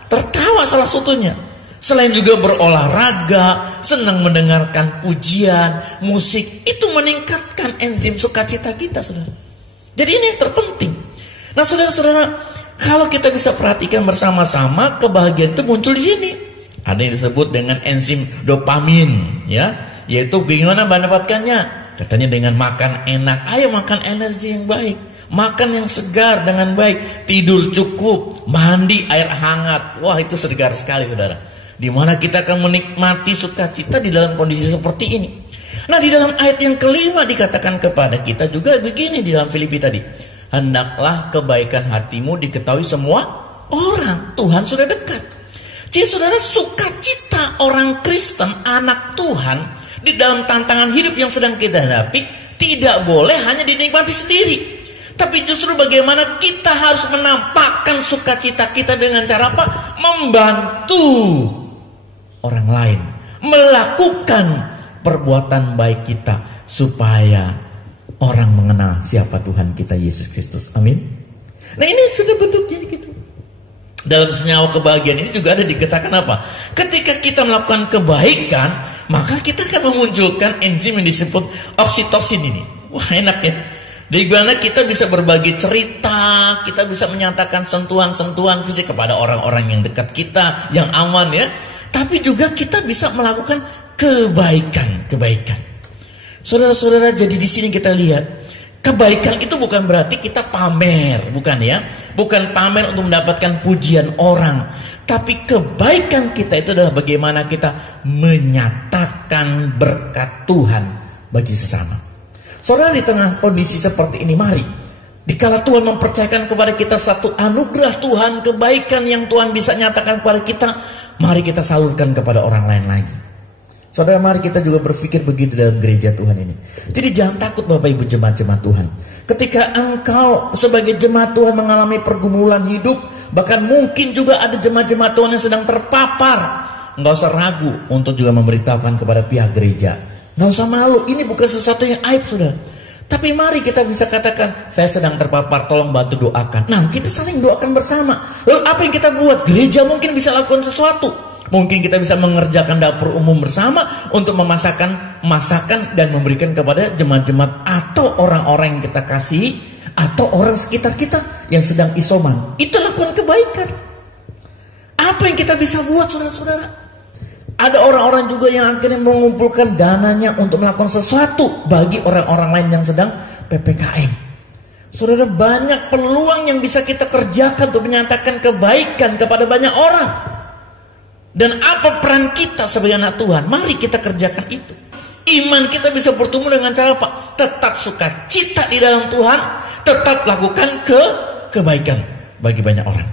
tertawa salah satunya. Selain juga berolahraga, senang mendengarkan pujian, musik, itu meningkatkan enzim sukacita kita, saudara. Jadi ini yang terpenting. Nah, saudara-saudara, kalau kita bisa perhatikan bersama-sama, kebahagiaan itu muncul di sini. Ada yang disebut dengan enzim dopamin, ya, yaitu bagaimana mendapatkannya? Katanya dengan makan enak. Ayo makan energi yang baik, makan yang segar dengan baik, tidur cukup, mandi air hangat. Wah, itu segar sekali, saudara. Dimana kita akan menikmati sukacita di dalam kondisi seperti ini. Nah, di dalam ayat yang kelima dikatakan kepada kita juga begini di dalam Filipi tadi. Hendaklah kebaikan hatimu diketahui semua orang. Tuhan sudah dekat. Jadi saudara, sukacita orang Kristen, anak Tuhan, di dalam tantangan hidup yang sedang kita hadapi, tidak boleh hanya dinikmati sendiri. Tapi justru bagaimana kita harus menampakkan sukacita kita dengan cara apa? Membantu orang lain, melakukan perbuatan baik kita supaya orang mengenal siapa Tuhan kita Yesus Kristus. Amin. Nah, ini sudah bentuknya gitu. Dalam senyawa kebahagiaan ini juga ada dikatakan apa? Ketika kita melakukan kebaikan, maka kita akan memunculkan enzim yang disebut oksitosin ini. Wah, enak ya. Di mana kita bisa berbagi cerita, kita bisa menyatakan sentuhan-sentuhan fisik kepada orang-orang yang dekat kita, yang aman ya. Tapi juga kita bisa melakukan kebaikan. Saudara-saudara, jadi di sini kita lihat, kebaikan itu bukan berarti kita pamer, bukan ya. Bukan pamer untuk mendapatkan pujian orang. Tapi kebaikan kita itu adalah bagaimana kita menyatakan berkat Tuhan bagi sesama. Saudara, di tengah kondisi seperti ini, mari, dikala Tuhan mempercayakan kepada kita satu anugerah Tuhan, kebaikan yang Tuhan bisa nyatakan kepada kita, mari kita salurkan kepada orang lain lagi. Saudara, mari kita juga berpikir begitu dalam gereja Tuhan ini. Jadi jangan takut Bapak Ibu jemaat-jemaat Tuhan. Ketika engkau sebagai jemaat Tuhan mengalami pergumulan hidup, bahkan mungkin juga ada jemaat-jemaat Tuhan yang sedang terpapar, enggak usah ragu untuk juga memberitahukan kepada pihak gereja. Enggak usah malu, ini bukan sesuatu yang aib, saudara. Tapi mari kita bisa katakan, saya sedang terpapar, tolong bantu doakan. Nah, kita saling doakan bersama. Lalu apa yang kita buat? Gereja mungkin bisa lakukan sesuatu. Mungkin kita bisa mengerjakan dapur umum bersama untuk memasakkan masakan dan memberikan kepada jemaat-jemaat atau orang-orang yang kita kasihi atau orang sekitar kita yang sedang isoman. Itu lakukan kebaikan. Apa yang kita bisa buat, saudara-saudara? Ada orang-orang juga yang akhirnya mengumpulkan dananya untuk melakukan sesuatu bagi orang-orang lain yang sedang PPKM. Saudara, banyak peluang yang bisa kita kerjakan untuk menyatakan kebaikan kepada banyak orang. Dan apa peran kita sebagai anak Tuhan? Mari kita kerjakan itu. Iman kita bisa bertumbuh dengan cara apa? Tetap sukacita di dalam Tuhan, tetap lakukan kebaikan bagi banyak orang.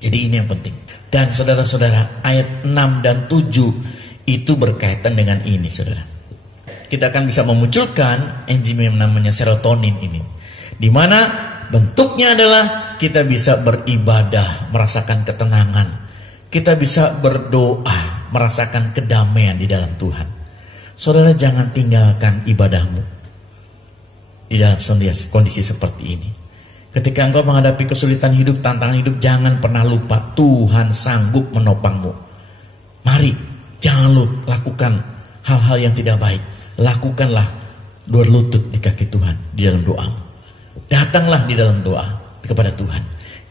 Jadi ini yang penting. Dan saudara-saudara, ayat 6 dan 7 itu berkaitan dengan ini, saudara. Kita akan bisa memunculkan enzim yang namanya serotonin ini, di mana bentuknya adalah kita bisa beribadah, merasakan ketenangan. Kita bisa berdoa, merasakan kedamaian di dalam Tuhan. Saudara, jangan tinggalkan ibadahmu di dalam kondisi seperti ini. Ketika engkau menghadapi kesulitan hidup, tantangan hidup, jangan pernah lupa Tuhan sanggup menopangmu. Mari, jangan lakukan hal-hal yang tidak baik. Lakukanlah berlutut di kaki Tuhan di dalam doa. Datanglah di dalam doa kepada Tuhan.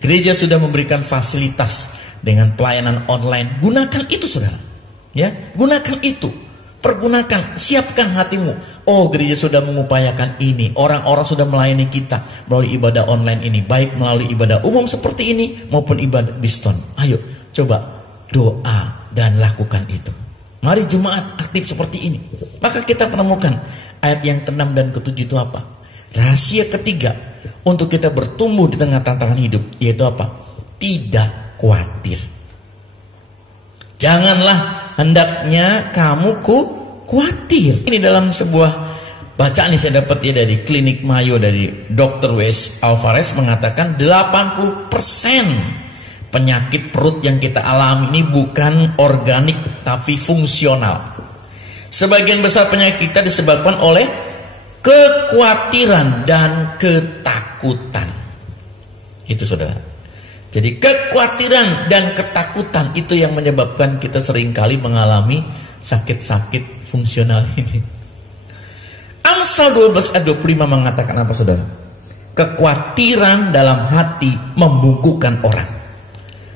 Gereja sudah memberikan fasilitas dengan pelayanan online. Gunakan itu, saudara. Ya, gunakan itu. Pergunakan, siapkan hatimu. Oh, gereja sudah mengupayakan ini. Orang-orang sudah melayani kita melalui ibadah online ini, baik melalui ibadah umum seperti ini maupun ibadah Biston. Ayo, coba doa dan lakukan itu. Mari jemaat aktif seperti ini. Maka kita menemukan ayat yang ke-6 dan ke-7 itu apa? Rahasia ketiga untuk kita bertumbuh di tengah tantangan hidup, yaitu apa? Tidak khawatir. Janganlah hendaknya kamu khawatir. Ini dalam sebuah bacaan yang saya dapat ya dari Klinik Mayo dari Dr. W.S. Alvarez mengatakan 80% penyakit perut yang kita alami ini bukan organik tapi fungsional. Sebagian besar penyakit kita disebabkan oleh kekhawatiran dan ketakutan. Itu, saudara. Jadi kekhawatiran dan ketakutan itu yang menyebabkan kita seringkali mengalami sakit-sakit fungsional ini. Amsal 12 ayat 25 mengatakan apa, saudara? Kekhawatiran dalam hati membungkukkan orang,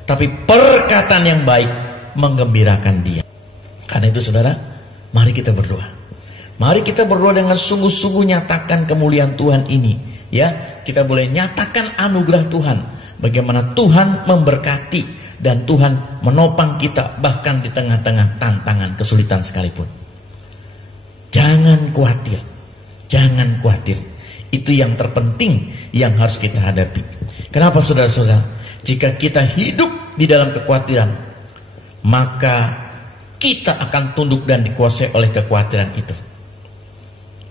tapi perkataan yang baik menggembirakan dia. Karena itu, saudara, mari kita berdoa. Mari kita berdoa dengan sungguh-sungguh nyatakan kemuliaan Tuhan ini. Ya, kita boleh nyatakan anugerah Tuhan. Bagaimana Tuhan memberkati dan Tuhan menopang kita bahkan di tengah-tengah tantangan kesulitan sekalipun. Jangan khawatir. Jangan khawatir. Itu yang terpenting yang harus kita hadapi. Kenapa, saudara-saudara? Jika kita hidup di dalam kekhawatiran, maka kita akan tunduk dan dikuasai oleh kekhawatiran itu.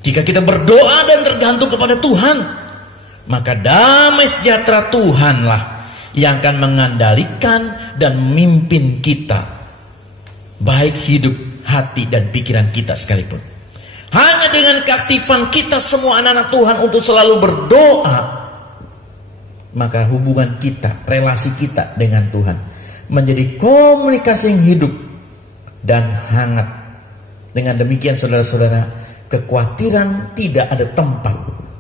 Jika kita berdoa dan tergantung kepada Tuhan, maka damai sejahtera Tuhanlah yang akan mengandalkan dan memimpin kita, baik hidup, hati, dan pikiran kita sekalipun. Hanya dengan keaktifan kita semua anak-anak Tuhan untuk selalu berdoa, maka hubungan kita, relasi kita dengan Tuhan menjadi komunikasi yang hidup dan hangat. Dengan demikian, saudara-saudara, kekhawatiran tidak ada tempat,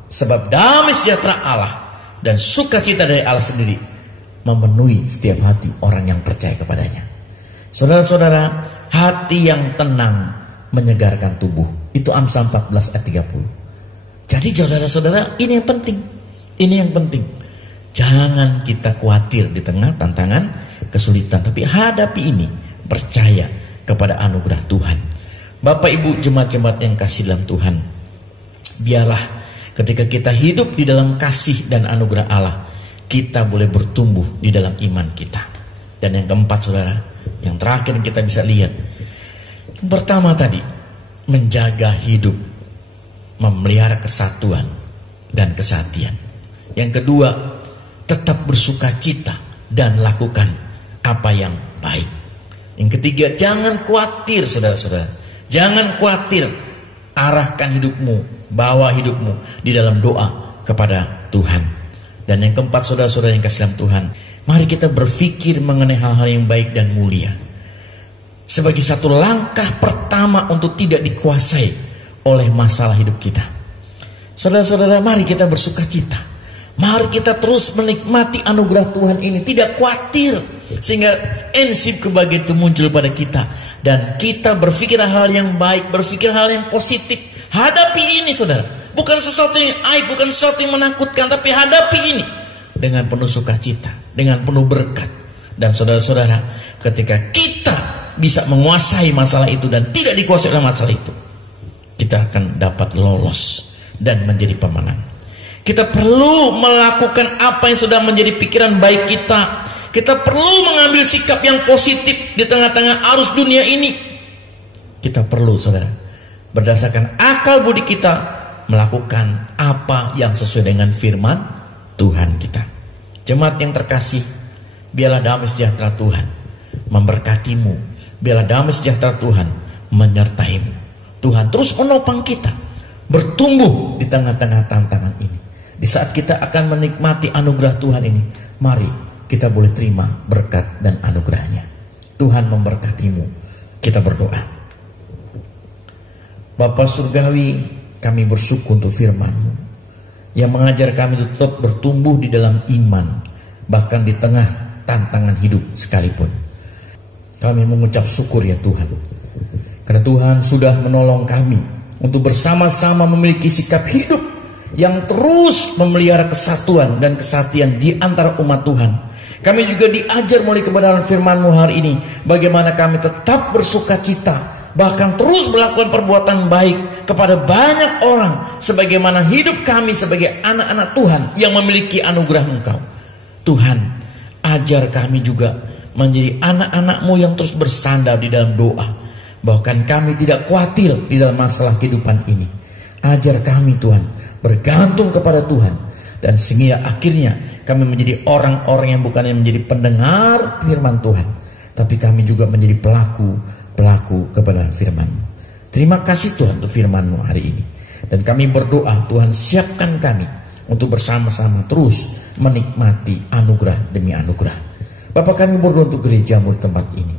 sebab damai sejahtera Allah dan sukacita dari Allah sendiri memenuhi setiap hati orang yang percaya kepadanya. Saudara-saudara, hati yang tenang menyegarkan tubuh. Itu Amsal 14 ayat 30. Jadi saudara-saudara, ini yang penting. Ini yang penting. Jangan kita khawatir di tengah tantangan kesulitan, tapi hadapi ini, percaya kepada anugerah Tuhan. Bapak Ibu jemaat-jemaat yang kasih dalam Tuhan, biarlah ketika kita hidup di dalam kasih dan anugerah Allah, kita boleh bertumbuh di dalam iman kita. Dan yang keempat, saudara, yang terakhir kita bisa lihat, yang pertama tadi, menjaga hidup, memelihara kesatuan dan kesatian. Yang kedua, tetap bersukacita dan lakukan apa yang baik. Yang ketiga, jangan khawatir, saudara-saudara. Jangan khawatir, arahkan hidupmu, bawa hidupmu di dalam doa kepada Tuhan. Dan yang keempat, saudara-saudara yang kasih dalam Tuhan, mari kita berpikir mengenai hal-hal yang baik dan mulia sebagai satu langkah pertama untuk tidak dikuasai oleh masalah hidup kita. Saudara-saudara, mari kita bersukacita. Mari kita terus menikmati anugerah Tuhan ini, tidak khawatir, sehingga ensip kebahagiaan itu muncul pada kita. Dan kita berpikir hal yang baik, berpikir hal yang positif. Hadapi ini, saudara. Bukan sesuatu yang aib, bukan sesuatu yang menakutkan, tapi hadapi ini dengan penuh sukacita, dengan penuh berkat. Dan saudara-saudara, ketika kita bisa menguasai masalah itu dan tidak dikuasai oleh masalah itu, kita akan dapat lolos dan menjadi pemenang. Kita perlu melakukan apa yang sudah menjadi pikiran baik kita. Kita perlu mengambil sikap yang positif di tengah-tengah arus dunia ini. Kita perlu, saudara, berdasarkan akal budi kita, melakukan apa yang sesuai dengan firman Tuhan kita. Jemaat yang terkasih, biarlah damai sejahtera Tuhan memberkatimu. Biarlah damai sejahtera Tuhan menyertaimu. Tuhan terus menopang kita bertumbuh di tengah-tengah tantangan ini. Di saat kita akan menikmati anugerah Tuhan ini, mari kita boleh terima berkat dan anugerahnya. Tuhan memberkatimu. Kita berdoa. Bapa Surgawi, kami bersyukur untuk firman-Mu yang mengajar kami untuk tetap bertumbuh di dalam iman, bahkan di tengah tantangan hidup sekalipun. Kami mengucap syukur ya Tuhan, karena Tuhan sudah menolong kami untuk bersama-sama memiliki sikap hidup yang terus memelihara kesatuan dan kesatian di antara umat Tuhan. Kami juga diajar melalui kebenaran firman-Mu hari ini, bagaimana kami tetap bersuka cita, bahkan terus melakukan perbuatan baik kepada banyak orang, sebagaimana hidup kami sebagai anak-anak Tuhan yang memiliki anugerah Engkau. Tuhan, ajar kami juga menjadi anak-anak-Mu yang terus bersandar di dalam doa, bahkan kami tidak khawatir di dalam masalah kehidupan ini. Ajar kami Tuhan bergantung kepada Tuhan, dan sehingga akhirnya kami menjadi orang-orang yang bukan menjadi pendengar firman Tuhan, tapi kami juga menjadi pelaku kebenaran firman-Mu. Terima kasih Tuhan untuk firman-Mu hari ini, dan kami berdoa Tuhan siapkan kami untuk bersama-sama terus menikmati anugerah demi anugerah. Bapa, kami berdoa untuk gereja-Mu di tempat ini.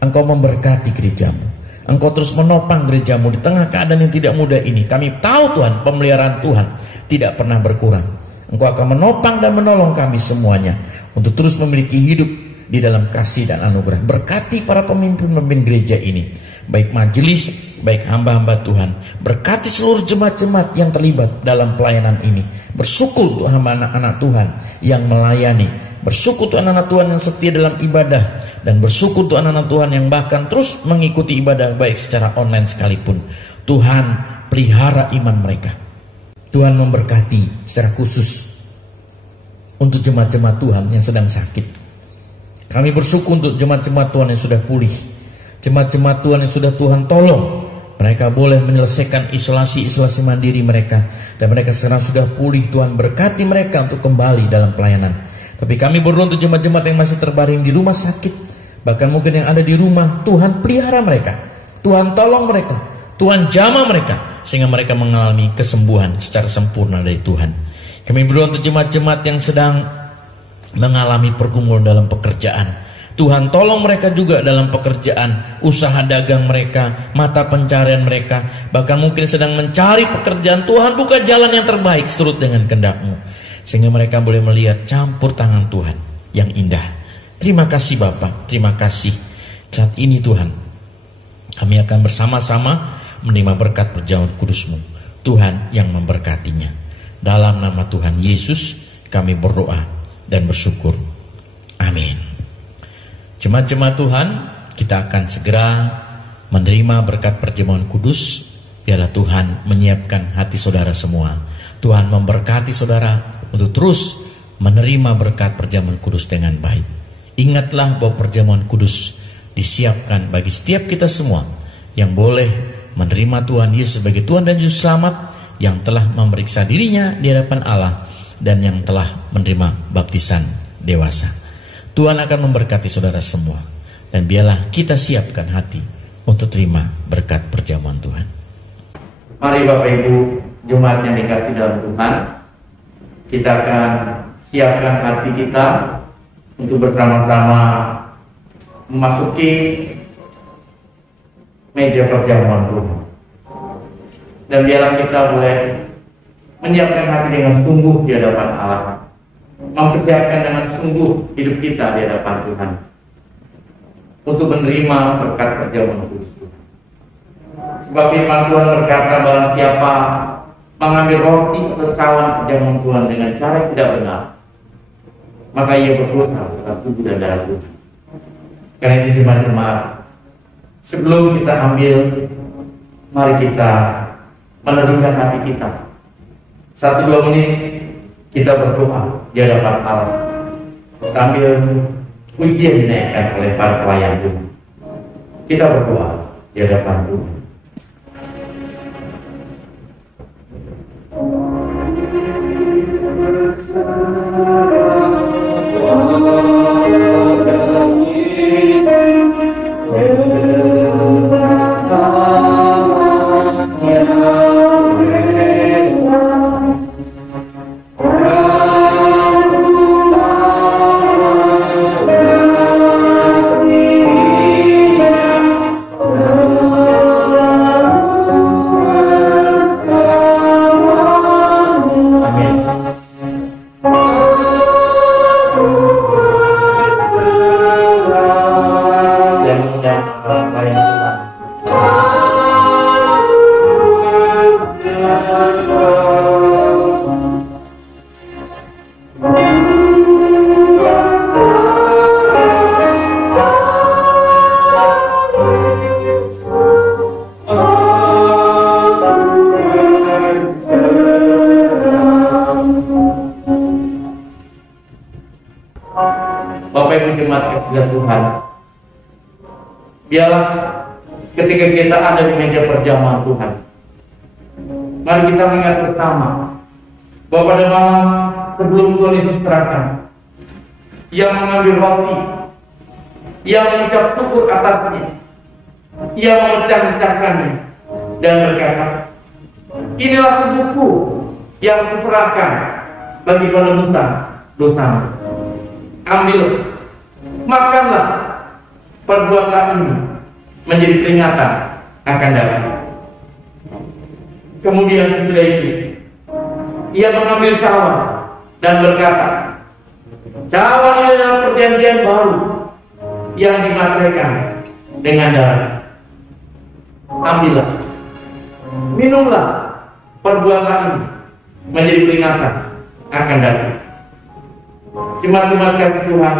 Engkau memberkati gereja-Mu, Engkau terus menopang gereja-Mu di tengah keadaan yang tidak mudah ini. Kami tahu Tuhan, pemeliharaan Tuhan tidak pernah berkurang. Engkau akan menopang dan menolong kami semuanya untuk terus memiliki hidup di dalam kasih dan anugerah. Berkati para pemimpin-pemimpin gereja ini, baik majelis, baik hamba-hamba Tuhan. Berkati seluruh jemaat-jemaat yang terlibat dalam pelayanan ini. Bersyukur untuk hamba anak-anak Tuhan yang melayani. Bersyukur untuk anak-anak Tuhan yang setia dalam ibadah. Dan bersyukur untuk anak-anak Tuhan yang bahkan terus mengikuti ibadah baik secara online sekalipun. Tuhan pelihara iman mereka. Tuhan memberkati secara khusus untuk jemaat-jemaat Tuhan yang sedang sakit. Kami bersyukur untuk jemaat-jemaat Tuhan yang sudah pulih, jemaat-jemaat Tuhan yang sudah Tuhan tolong. Mereka boleh menyelesaikan isolasi mandiri mereka, dan mereka sekarang sudah pulih. Tuhan berkati mereka untuk kembali dalam pelayanan. Tapi kami berdoa untuk jemaat-jemaat yang masih terbaring di rumah sakit, bahkan mungkin yang ada di rumah. Tuhan pelihara mereka, Tuhan tolong mereka, Tuhan jamah mereka, sehingga mereka mengalami kesembuhan secara sempurna dari Tuhan. Kami berdoa untuk jemaat-jemaat yang sedang mengalami pergumulan dalam pekerjaan. Tuhan tolong mereka juga dalam pekerjaan, usaha dagang mereka, mata pencarian mereka, bahkan mungkin sedang mencari pekerjaan. Tuhan buka jalan yang terbaik seturut dengan kehendak-Mu, sehingga mereka boleh melihat campur tangan Tuhan yang indah. Terima kasih Bapa, terima kasih. Saat ini Tuhan, kami akan bersama-sama menerima berkat perjamuan kudus-Mu, Tuhan yang memberkatinya. Dalam nama Tuhan Yesus kami berdoa dan bersyukur. Amin. Jemaat-jemaat Tuhan, kita akan segera menerima berkat perjamuan kudus. Biarlah Tuhan menyiapkan hati saudara semua. Tuhan memberkati saudara untuk terus menerima berkat perjamuan kudus dengan baik. Ingatlah bahwa perjamuan kudus disiapkan bagi setiap kita semua yang boleh menerima Tuhan Yesus sebagai Tuhan dan Juru Selamat, yang telah memeriksa dirinya di hadapan Allah, dan yang telah menerima baptisan dewasa. Tuhan akan memberkati saudara semua, dan biarlah kita siapkan hati untuk terima berkat perjamuan Tuhan. Mari Bapak Ibu jemaat yang dikasih dalam Tuhan, kita akan siapkan hati kita untuk bersama-sama memasuki meja perjamuan Tuhan. Dan biarlah kita boleh menyiapkan hati dengan sungguh di hadapan Allah, mempersiapkan dengan sungguh hidup kita di hadapan Tuhan untuk menerima berkat perjamuan kudus Tuhan. Sebab firman Tuhan berkata, barang siapa mengambil roti atau cawan perjamuan Tuhan dengan cara yang tidak benar, maka ia berdosa terhadap tubuh dan darah Tuhan. Karena itu jemaat-jemaat, sebelum kita ambil, mari kita meneduhkan hati kita. 1-2 menit kita berdoa di hadapan Allah sambil pujian dinaikkan oleh para pelayan Tuhan. Kita berdoa di hadapan Tuhan. Biarlah ketika kita ada di meja perjamuan Tuhan, mari kita mengingat bersama bahwa pada malam sebelum Tuhan Yesus serahkan, Ia mengambil roti, Ia mengucap syukur atasnya, Ia memecah-mecahkannya dan berkata, inilah tubuhku yang kuserahkan bagi penebusan dosamu. Ambil, makanlah, perbuatan ini menjadi peringatan akan darahku. Kemudian sesudah itu, Ia mengambil cawan dan berkata, cawan ini adalah perjanjian baru yang dimataikan dengan darah. Ambillah, minumlah, perbuatan ini menjadi peringatan akan darah. Jemaat-jemaat kasih Tuhan,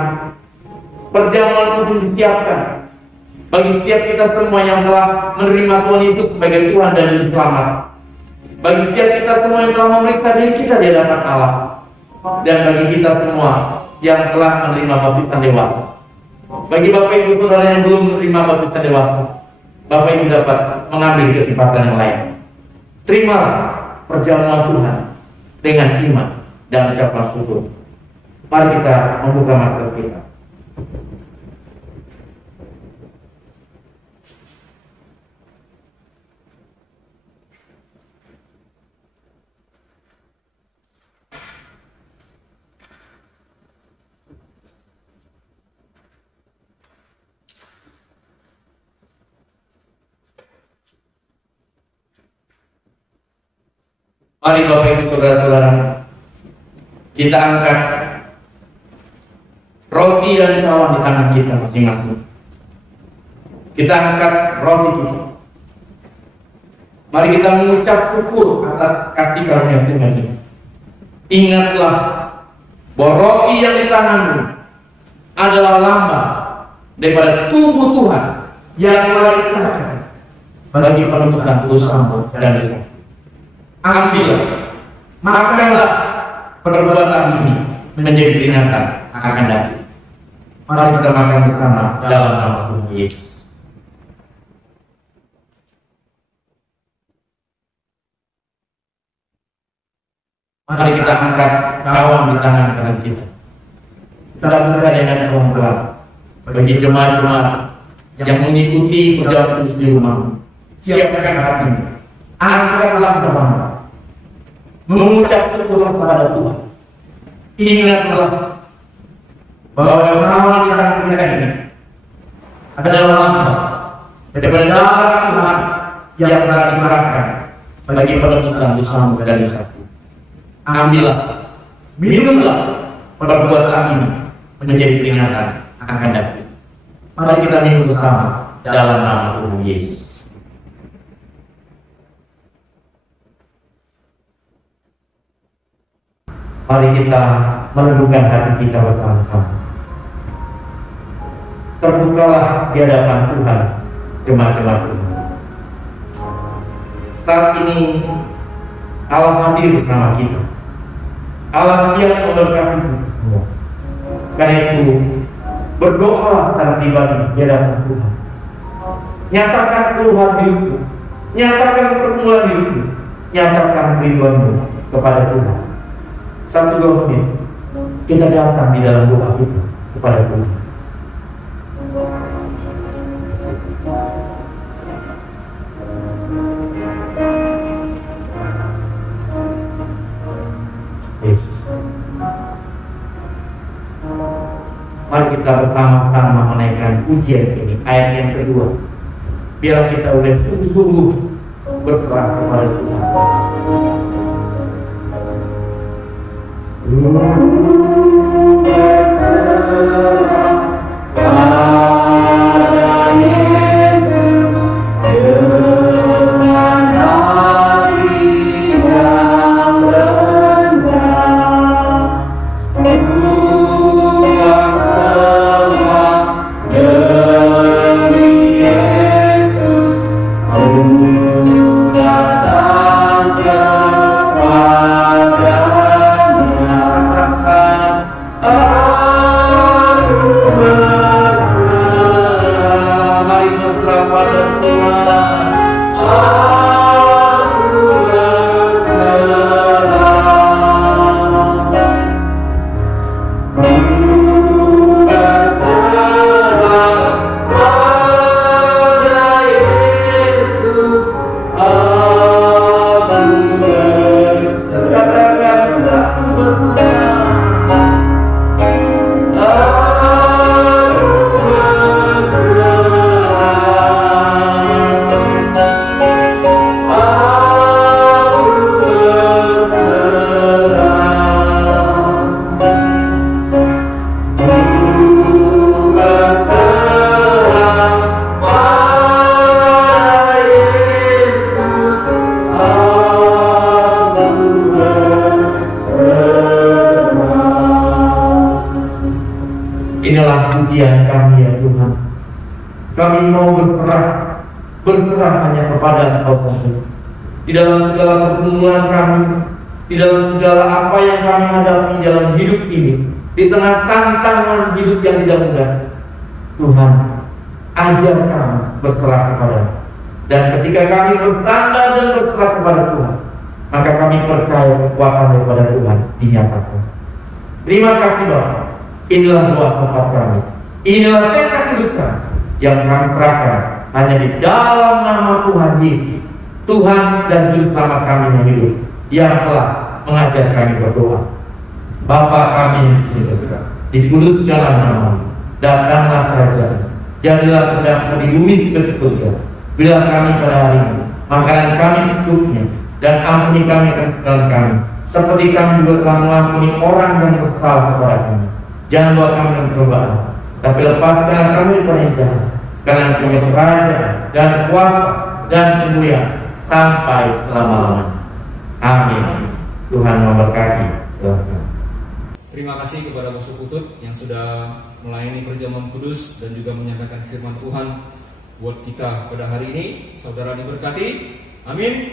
perjamuan kudus disiapkan bagi setiap kita semua yang telah menerima Tuhan Yesus sebagai Tuhan dan Juru Selamat. Bagi setiap kita semua yang telah memeriksa diri kita di hadapan Allah, dan bagi kita semua yang telah menerima baptisan dewasa. Bagi Bapak Ibu Saudara yang belum menerima baptisan dewasa, Bapak Ibu dapat mengambil kesempatan yang lain. Terimalah perjamuan Tuhan dengan iman dan ucapan syukur. Mari kita membuka masker kita. Mari Bapak Ibu Saudara-saudara, kita angkat roti dan cawan di tangan kita masing-masing. Kita angkat roti kita. Mari kita mengucap syukur atas kasih karunia Tuhan ini. Ingatlah bahwa roti yang di tanganmu adalah lambang daripada tubuh Tuhan yang telah diserahkan bagi penebusan dosamu dan dosamu. Ambillah, makanlah, perbuatan ini menjadi peringatan akan datang. Mari kita makan bersama dalam nama Tuhan Yesus. Mari kita angkat cawan di tangan kanan kita. Kita buka dengan pelan-pelan. Bagi jemaat-jemaat yang mengikuti perjalanan kudus di rumah, siapkan hatimu. Angkatlah cawan, mengucap syukur kepada Tuhan. Ingatlah bahwa cawan di tangan kita ini adalah lambang daripada darah Tuhan yang telah diserahkan bagi penebusan dosamu dan dosaku. Ambillah, minumlah, perbuatan ini menjadi peringatan akan datang. Mari kita minum bersama dalam nama Tuhan Yesus. Mari kita menundukkan hati kita bersama-sama. Terbukalah di hadapan Tuhan, jemaat-jemaat Tuhan. Saat ini Allah hadir bersama kita. Allah siap memberkati kita semua. Karena itu, berdoalah secara pribadi di hadapan Tuhan. Nyatakan keluhan hidupmu, nyatakan pergumulan hidupmu, nyatakan kerinduanmu kepada Tuhan. 1-2 menit kita datang di dalam doa kita kepada Tuhan. Yesus, mari kita bersama-sama menaikkan pujian ini, ayat yang kedua. Biar kita boleh sungguh-sungguh berserah kepada Tuhan. Inilah pujian kami ya Tuhan. Kami mau berserah hanya kepada Engkau saja. Di dalam segala pergumulan kami, di dalam segala apa yang kami hadapi dalam hidup ini, di tengah tantangan hidup yang tidak mudah, Tuhan, ajar kami berserah kepada. Dan ketika kami bersandar dan berserah kepada Tuhan, maka kami percaya kekuatan daripada Tuhan dinyatakan. Terima kasih Bapak. Inilah doa syafaat kami. Inilah tekad hidup kami yang kami serahkan hanya di dalam nama Tuhan Yesus, Tuhan dan Juru Selamat kami yang hidup, yang telah mengajar kami berdoa. Bapa kami yang di surga, dikuduskanlah namamu, datanglah kerajaan, jadilah kehendakmu di bumi seperti surga. Berilah kami pada hari ini makanan kami secukupnya, dan ampuni kami akan kesalahan kami, seperti kami juga telah mengampuni orang yang bersalah kepada kami. Jangan bawa kami dalam pencobaan, tapi lepaskan kami dari yang jahat. Karena Engkau kerajaan dan kuasa dan kemuliaan sampai selama-lamanya. Amin. Tuhan memberkati. Terima kasih kepada Bosok Putut yang sudah melayani perjamuan kudus dan juga menyampaikan firman Tuhan buat kita pada hari ini. Saudara diberkati. Amin.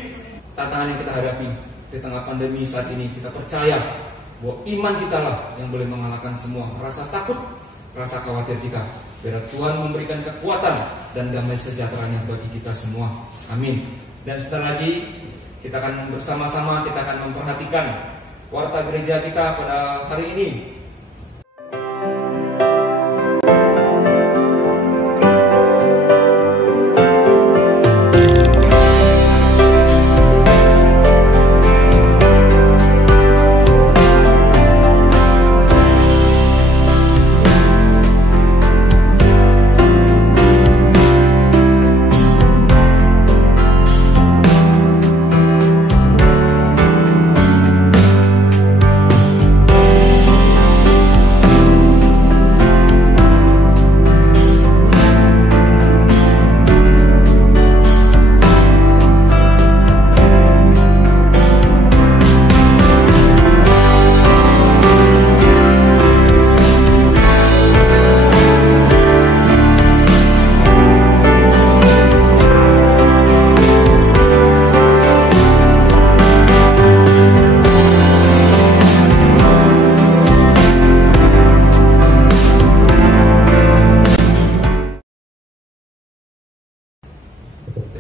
Tantangan yang kita hadapi di tengah pandemi saat ini, kita percaya bahwa iman kita lah yang boleh mengalahkan semua rasa takut, rasa khawatir kita. Biar Tuhan memberikan kekuatan dan damai sejahteranya bagi kita semua. Amin. Dan sebentar lagi kita akan bersama-sama, kita akan memperhatikan warta gereja kita pada hari ini.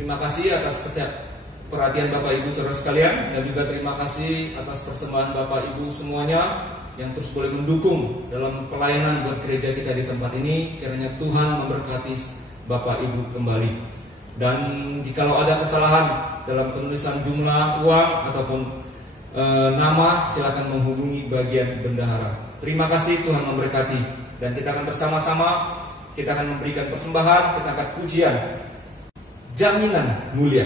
Terima kasih atas perhatian Bapak Ibu saudara sekalian, dan juga terima kasih atas persembahan Bapak Ibu semuanya yang terus boleh mendukung dalam pelayanan buat gereja kita di tempat ini. Kiranya Tuhan memberkati Bapak Ibu kembali. Dan jikalau ada kesalahan dalam penulisan jumlah uang ataupun nama, silakan menghubungi bagian bendahara. Terima kasih, Tuhan memberkati. Dan kita akan bersama-sama, kita akan memberikan persembahan, kita akan pujian Jaminan Mulia.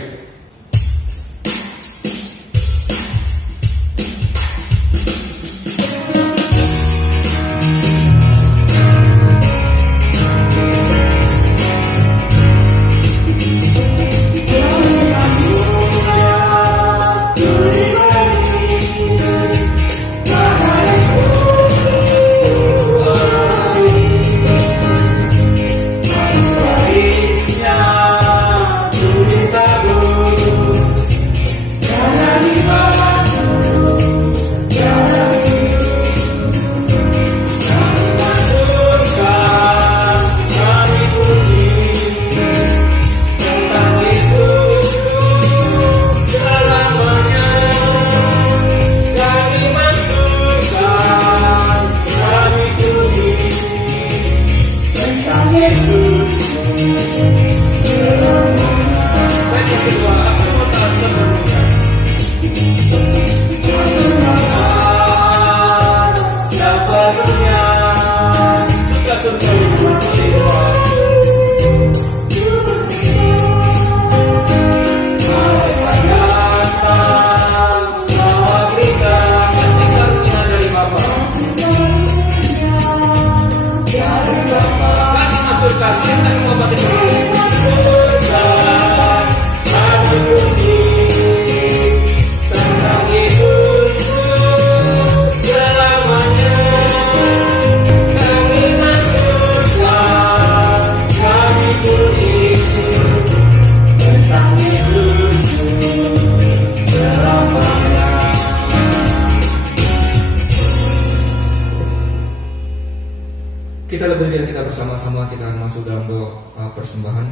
Kita berdiri dan kita bersama-sama, kita akan masuk dalam doa persembahan.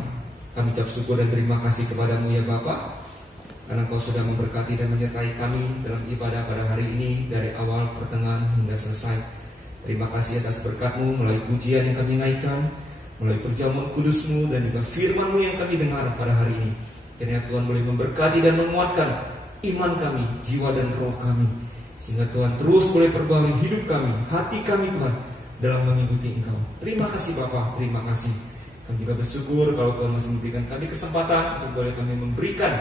Kami ucap syukur dan terima kasih kepadamu ya Bapa, karena Engkau sudah memberkati dan menyertai kami dalam ibadah pada hari ini, dari awal, pertengahan, hingga selesai. Terima kasih atas berkat-Mu melalui pujian yang kami naikkan, melalui perjamuan kudus-Mu, dan juga firman-Mu yang kami dengar pada hari ini. Kiranya Tuhan boleh memberkati dan menguatkan iman kami, jiwa dan roh kami, sehingga Tuhan terus boleh perbaharui hidup kami, hati kami Tuhan, dalam mengikuti Engkau. Terima kasih Bapa, terima kasih. Kami juga bersyukur kalau Tuhan masih memberikan kami kesempatan untuk boleh kami memberikan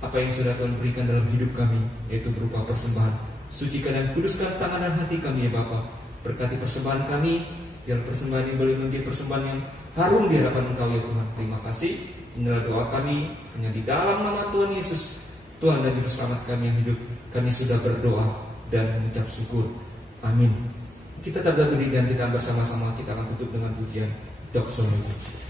apa yang sudah Tuhan berikan dalam hidup kami, yaitu berupa persembahan. Sucikan dan kuduskan tangan dan hati kami ya Bapa. Berkati persembahan kami, biar persembahan yang boleh menjadi persembahan yang harum di hadapan Engkau ya Tuhan. Terima kasih. Inilah doa kami, hanya di dalam nama Tuhan Yesus, Tuhan dan Juru Selamat kami yang hidup. Kami sudah berdoa dan mengucap syukur. Amin. Kita tetap berdiri dan kita bersama-sama, kita akan tutup dengan pujian Doxology.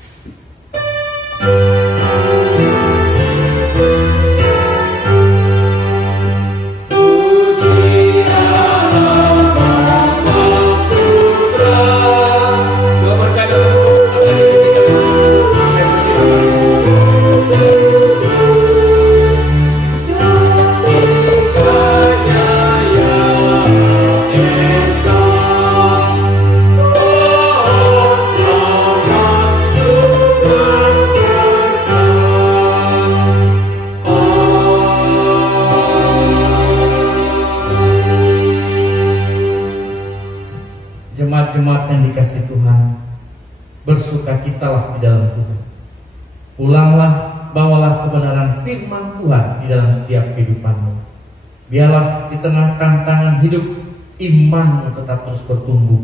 Jemaat yang dikasih Tuhan, bersukacitalah di dalam Tuhan. Pulanglah, bawalah kebenaran firman Tuhan di dalam setiap kehidupanmu. Biarlah di tengah tantangan hidup, imanmu tetap terus bertumbuh.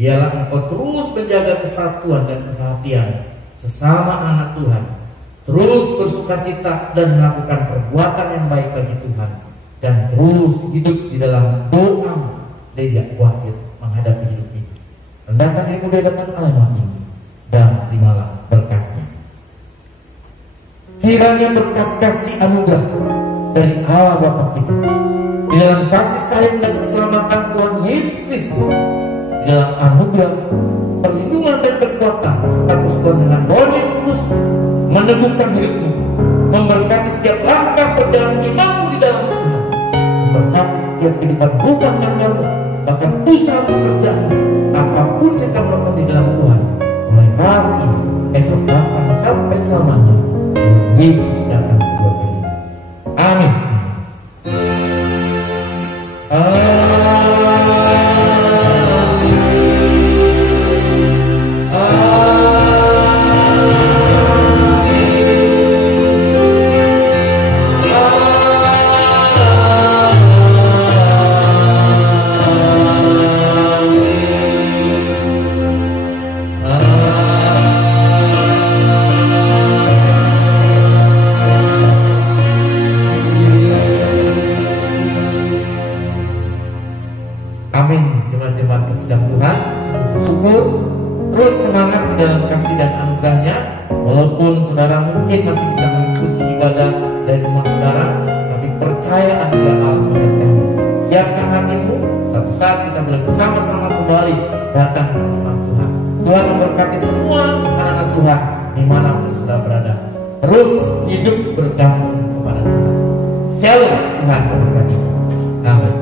Biarlah engkau terus menjaga kesatuan dan kesehatian sesama anak Tuhan. Terus bersukacita dan melakukan perbuatan yang baik bagi Tuhan. Dan terus hidup di dalam doa, tidak khawatir menghadapi hidup ini. Rendahkan dirimu di hadapan Allah Maha Tinggi dan terimalah berkat-Nya. Kiranya berkat kasih anugerah dari Allah Bapa kita, di dalam kasih sayang dan keselamatan Tuhan Yesus Kristus, di dalam anugerah, perlindungan dan kekuatan serta persekutuan dengan Roh yang Kudus, meneguhkan hidupmu berjalan imanmu di dalam Tuhan, memberkati setiap kehidupan rumah tanggamu, bahkan usaha pekerjaan, apapun yang kamu lakukan di dalam Tuhan, mulai hari ini, esok bahkan sampai selamanya, Yesus datang kedua kali. Amin. Amin. Jemaat-jemaat kesedang Tuhan, syukur, terus semangat dalam kasih dan anugerahnya. Walaupun saudara mungkin masih bisa mengikuti ibadah dari rumah saudara, tapi percaya anugerah Allah menyertai. Siapkan hatimu, satu saat kita boleh bersama-sama kembali datang ke rumah Tuhan. Tuhan memberkati semua anak-anak Tuhan dimanapun saudara berada. Terus hidup bergantung kepada Tuhan. Shalom, Tuhan memberkati. Amin.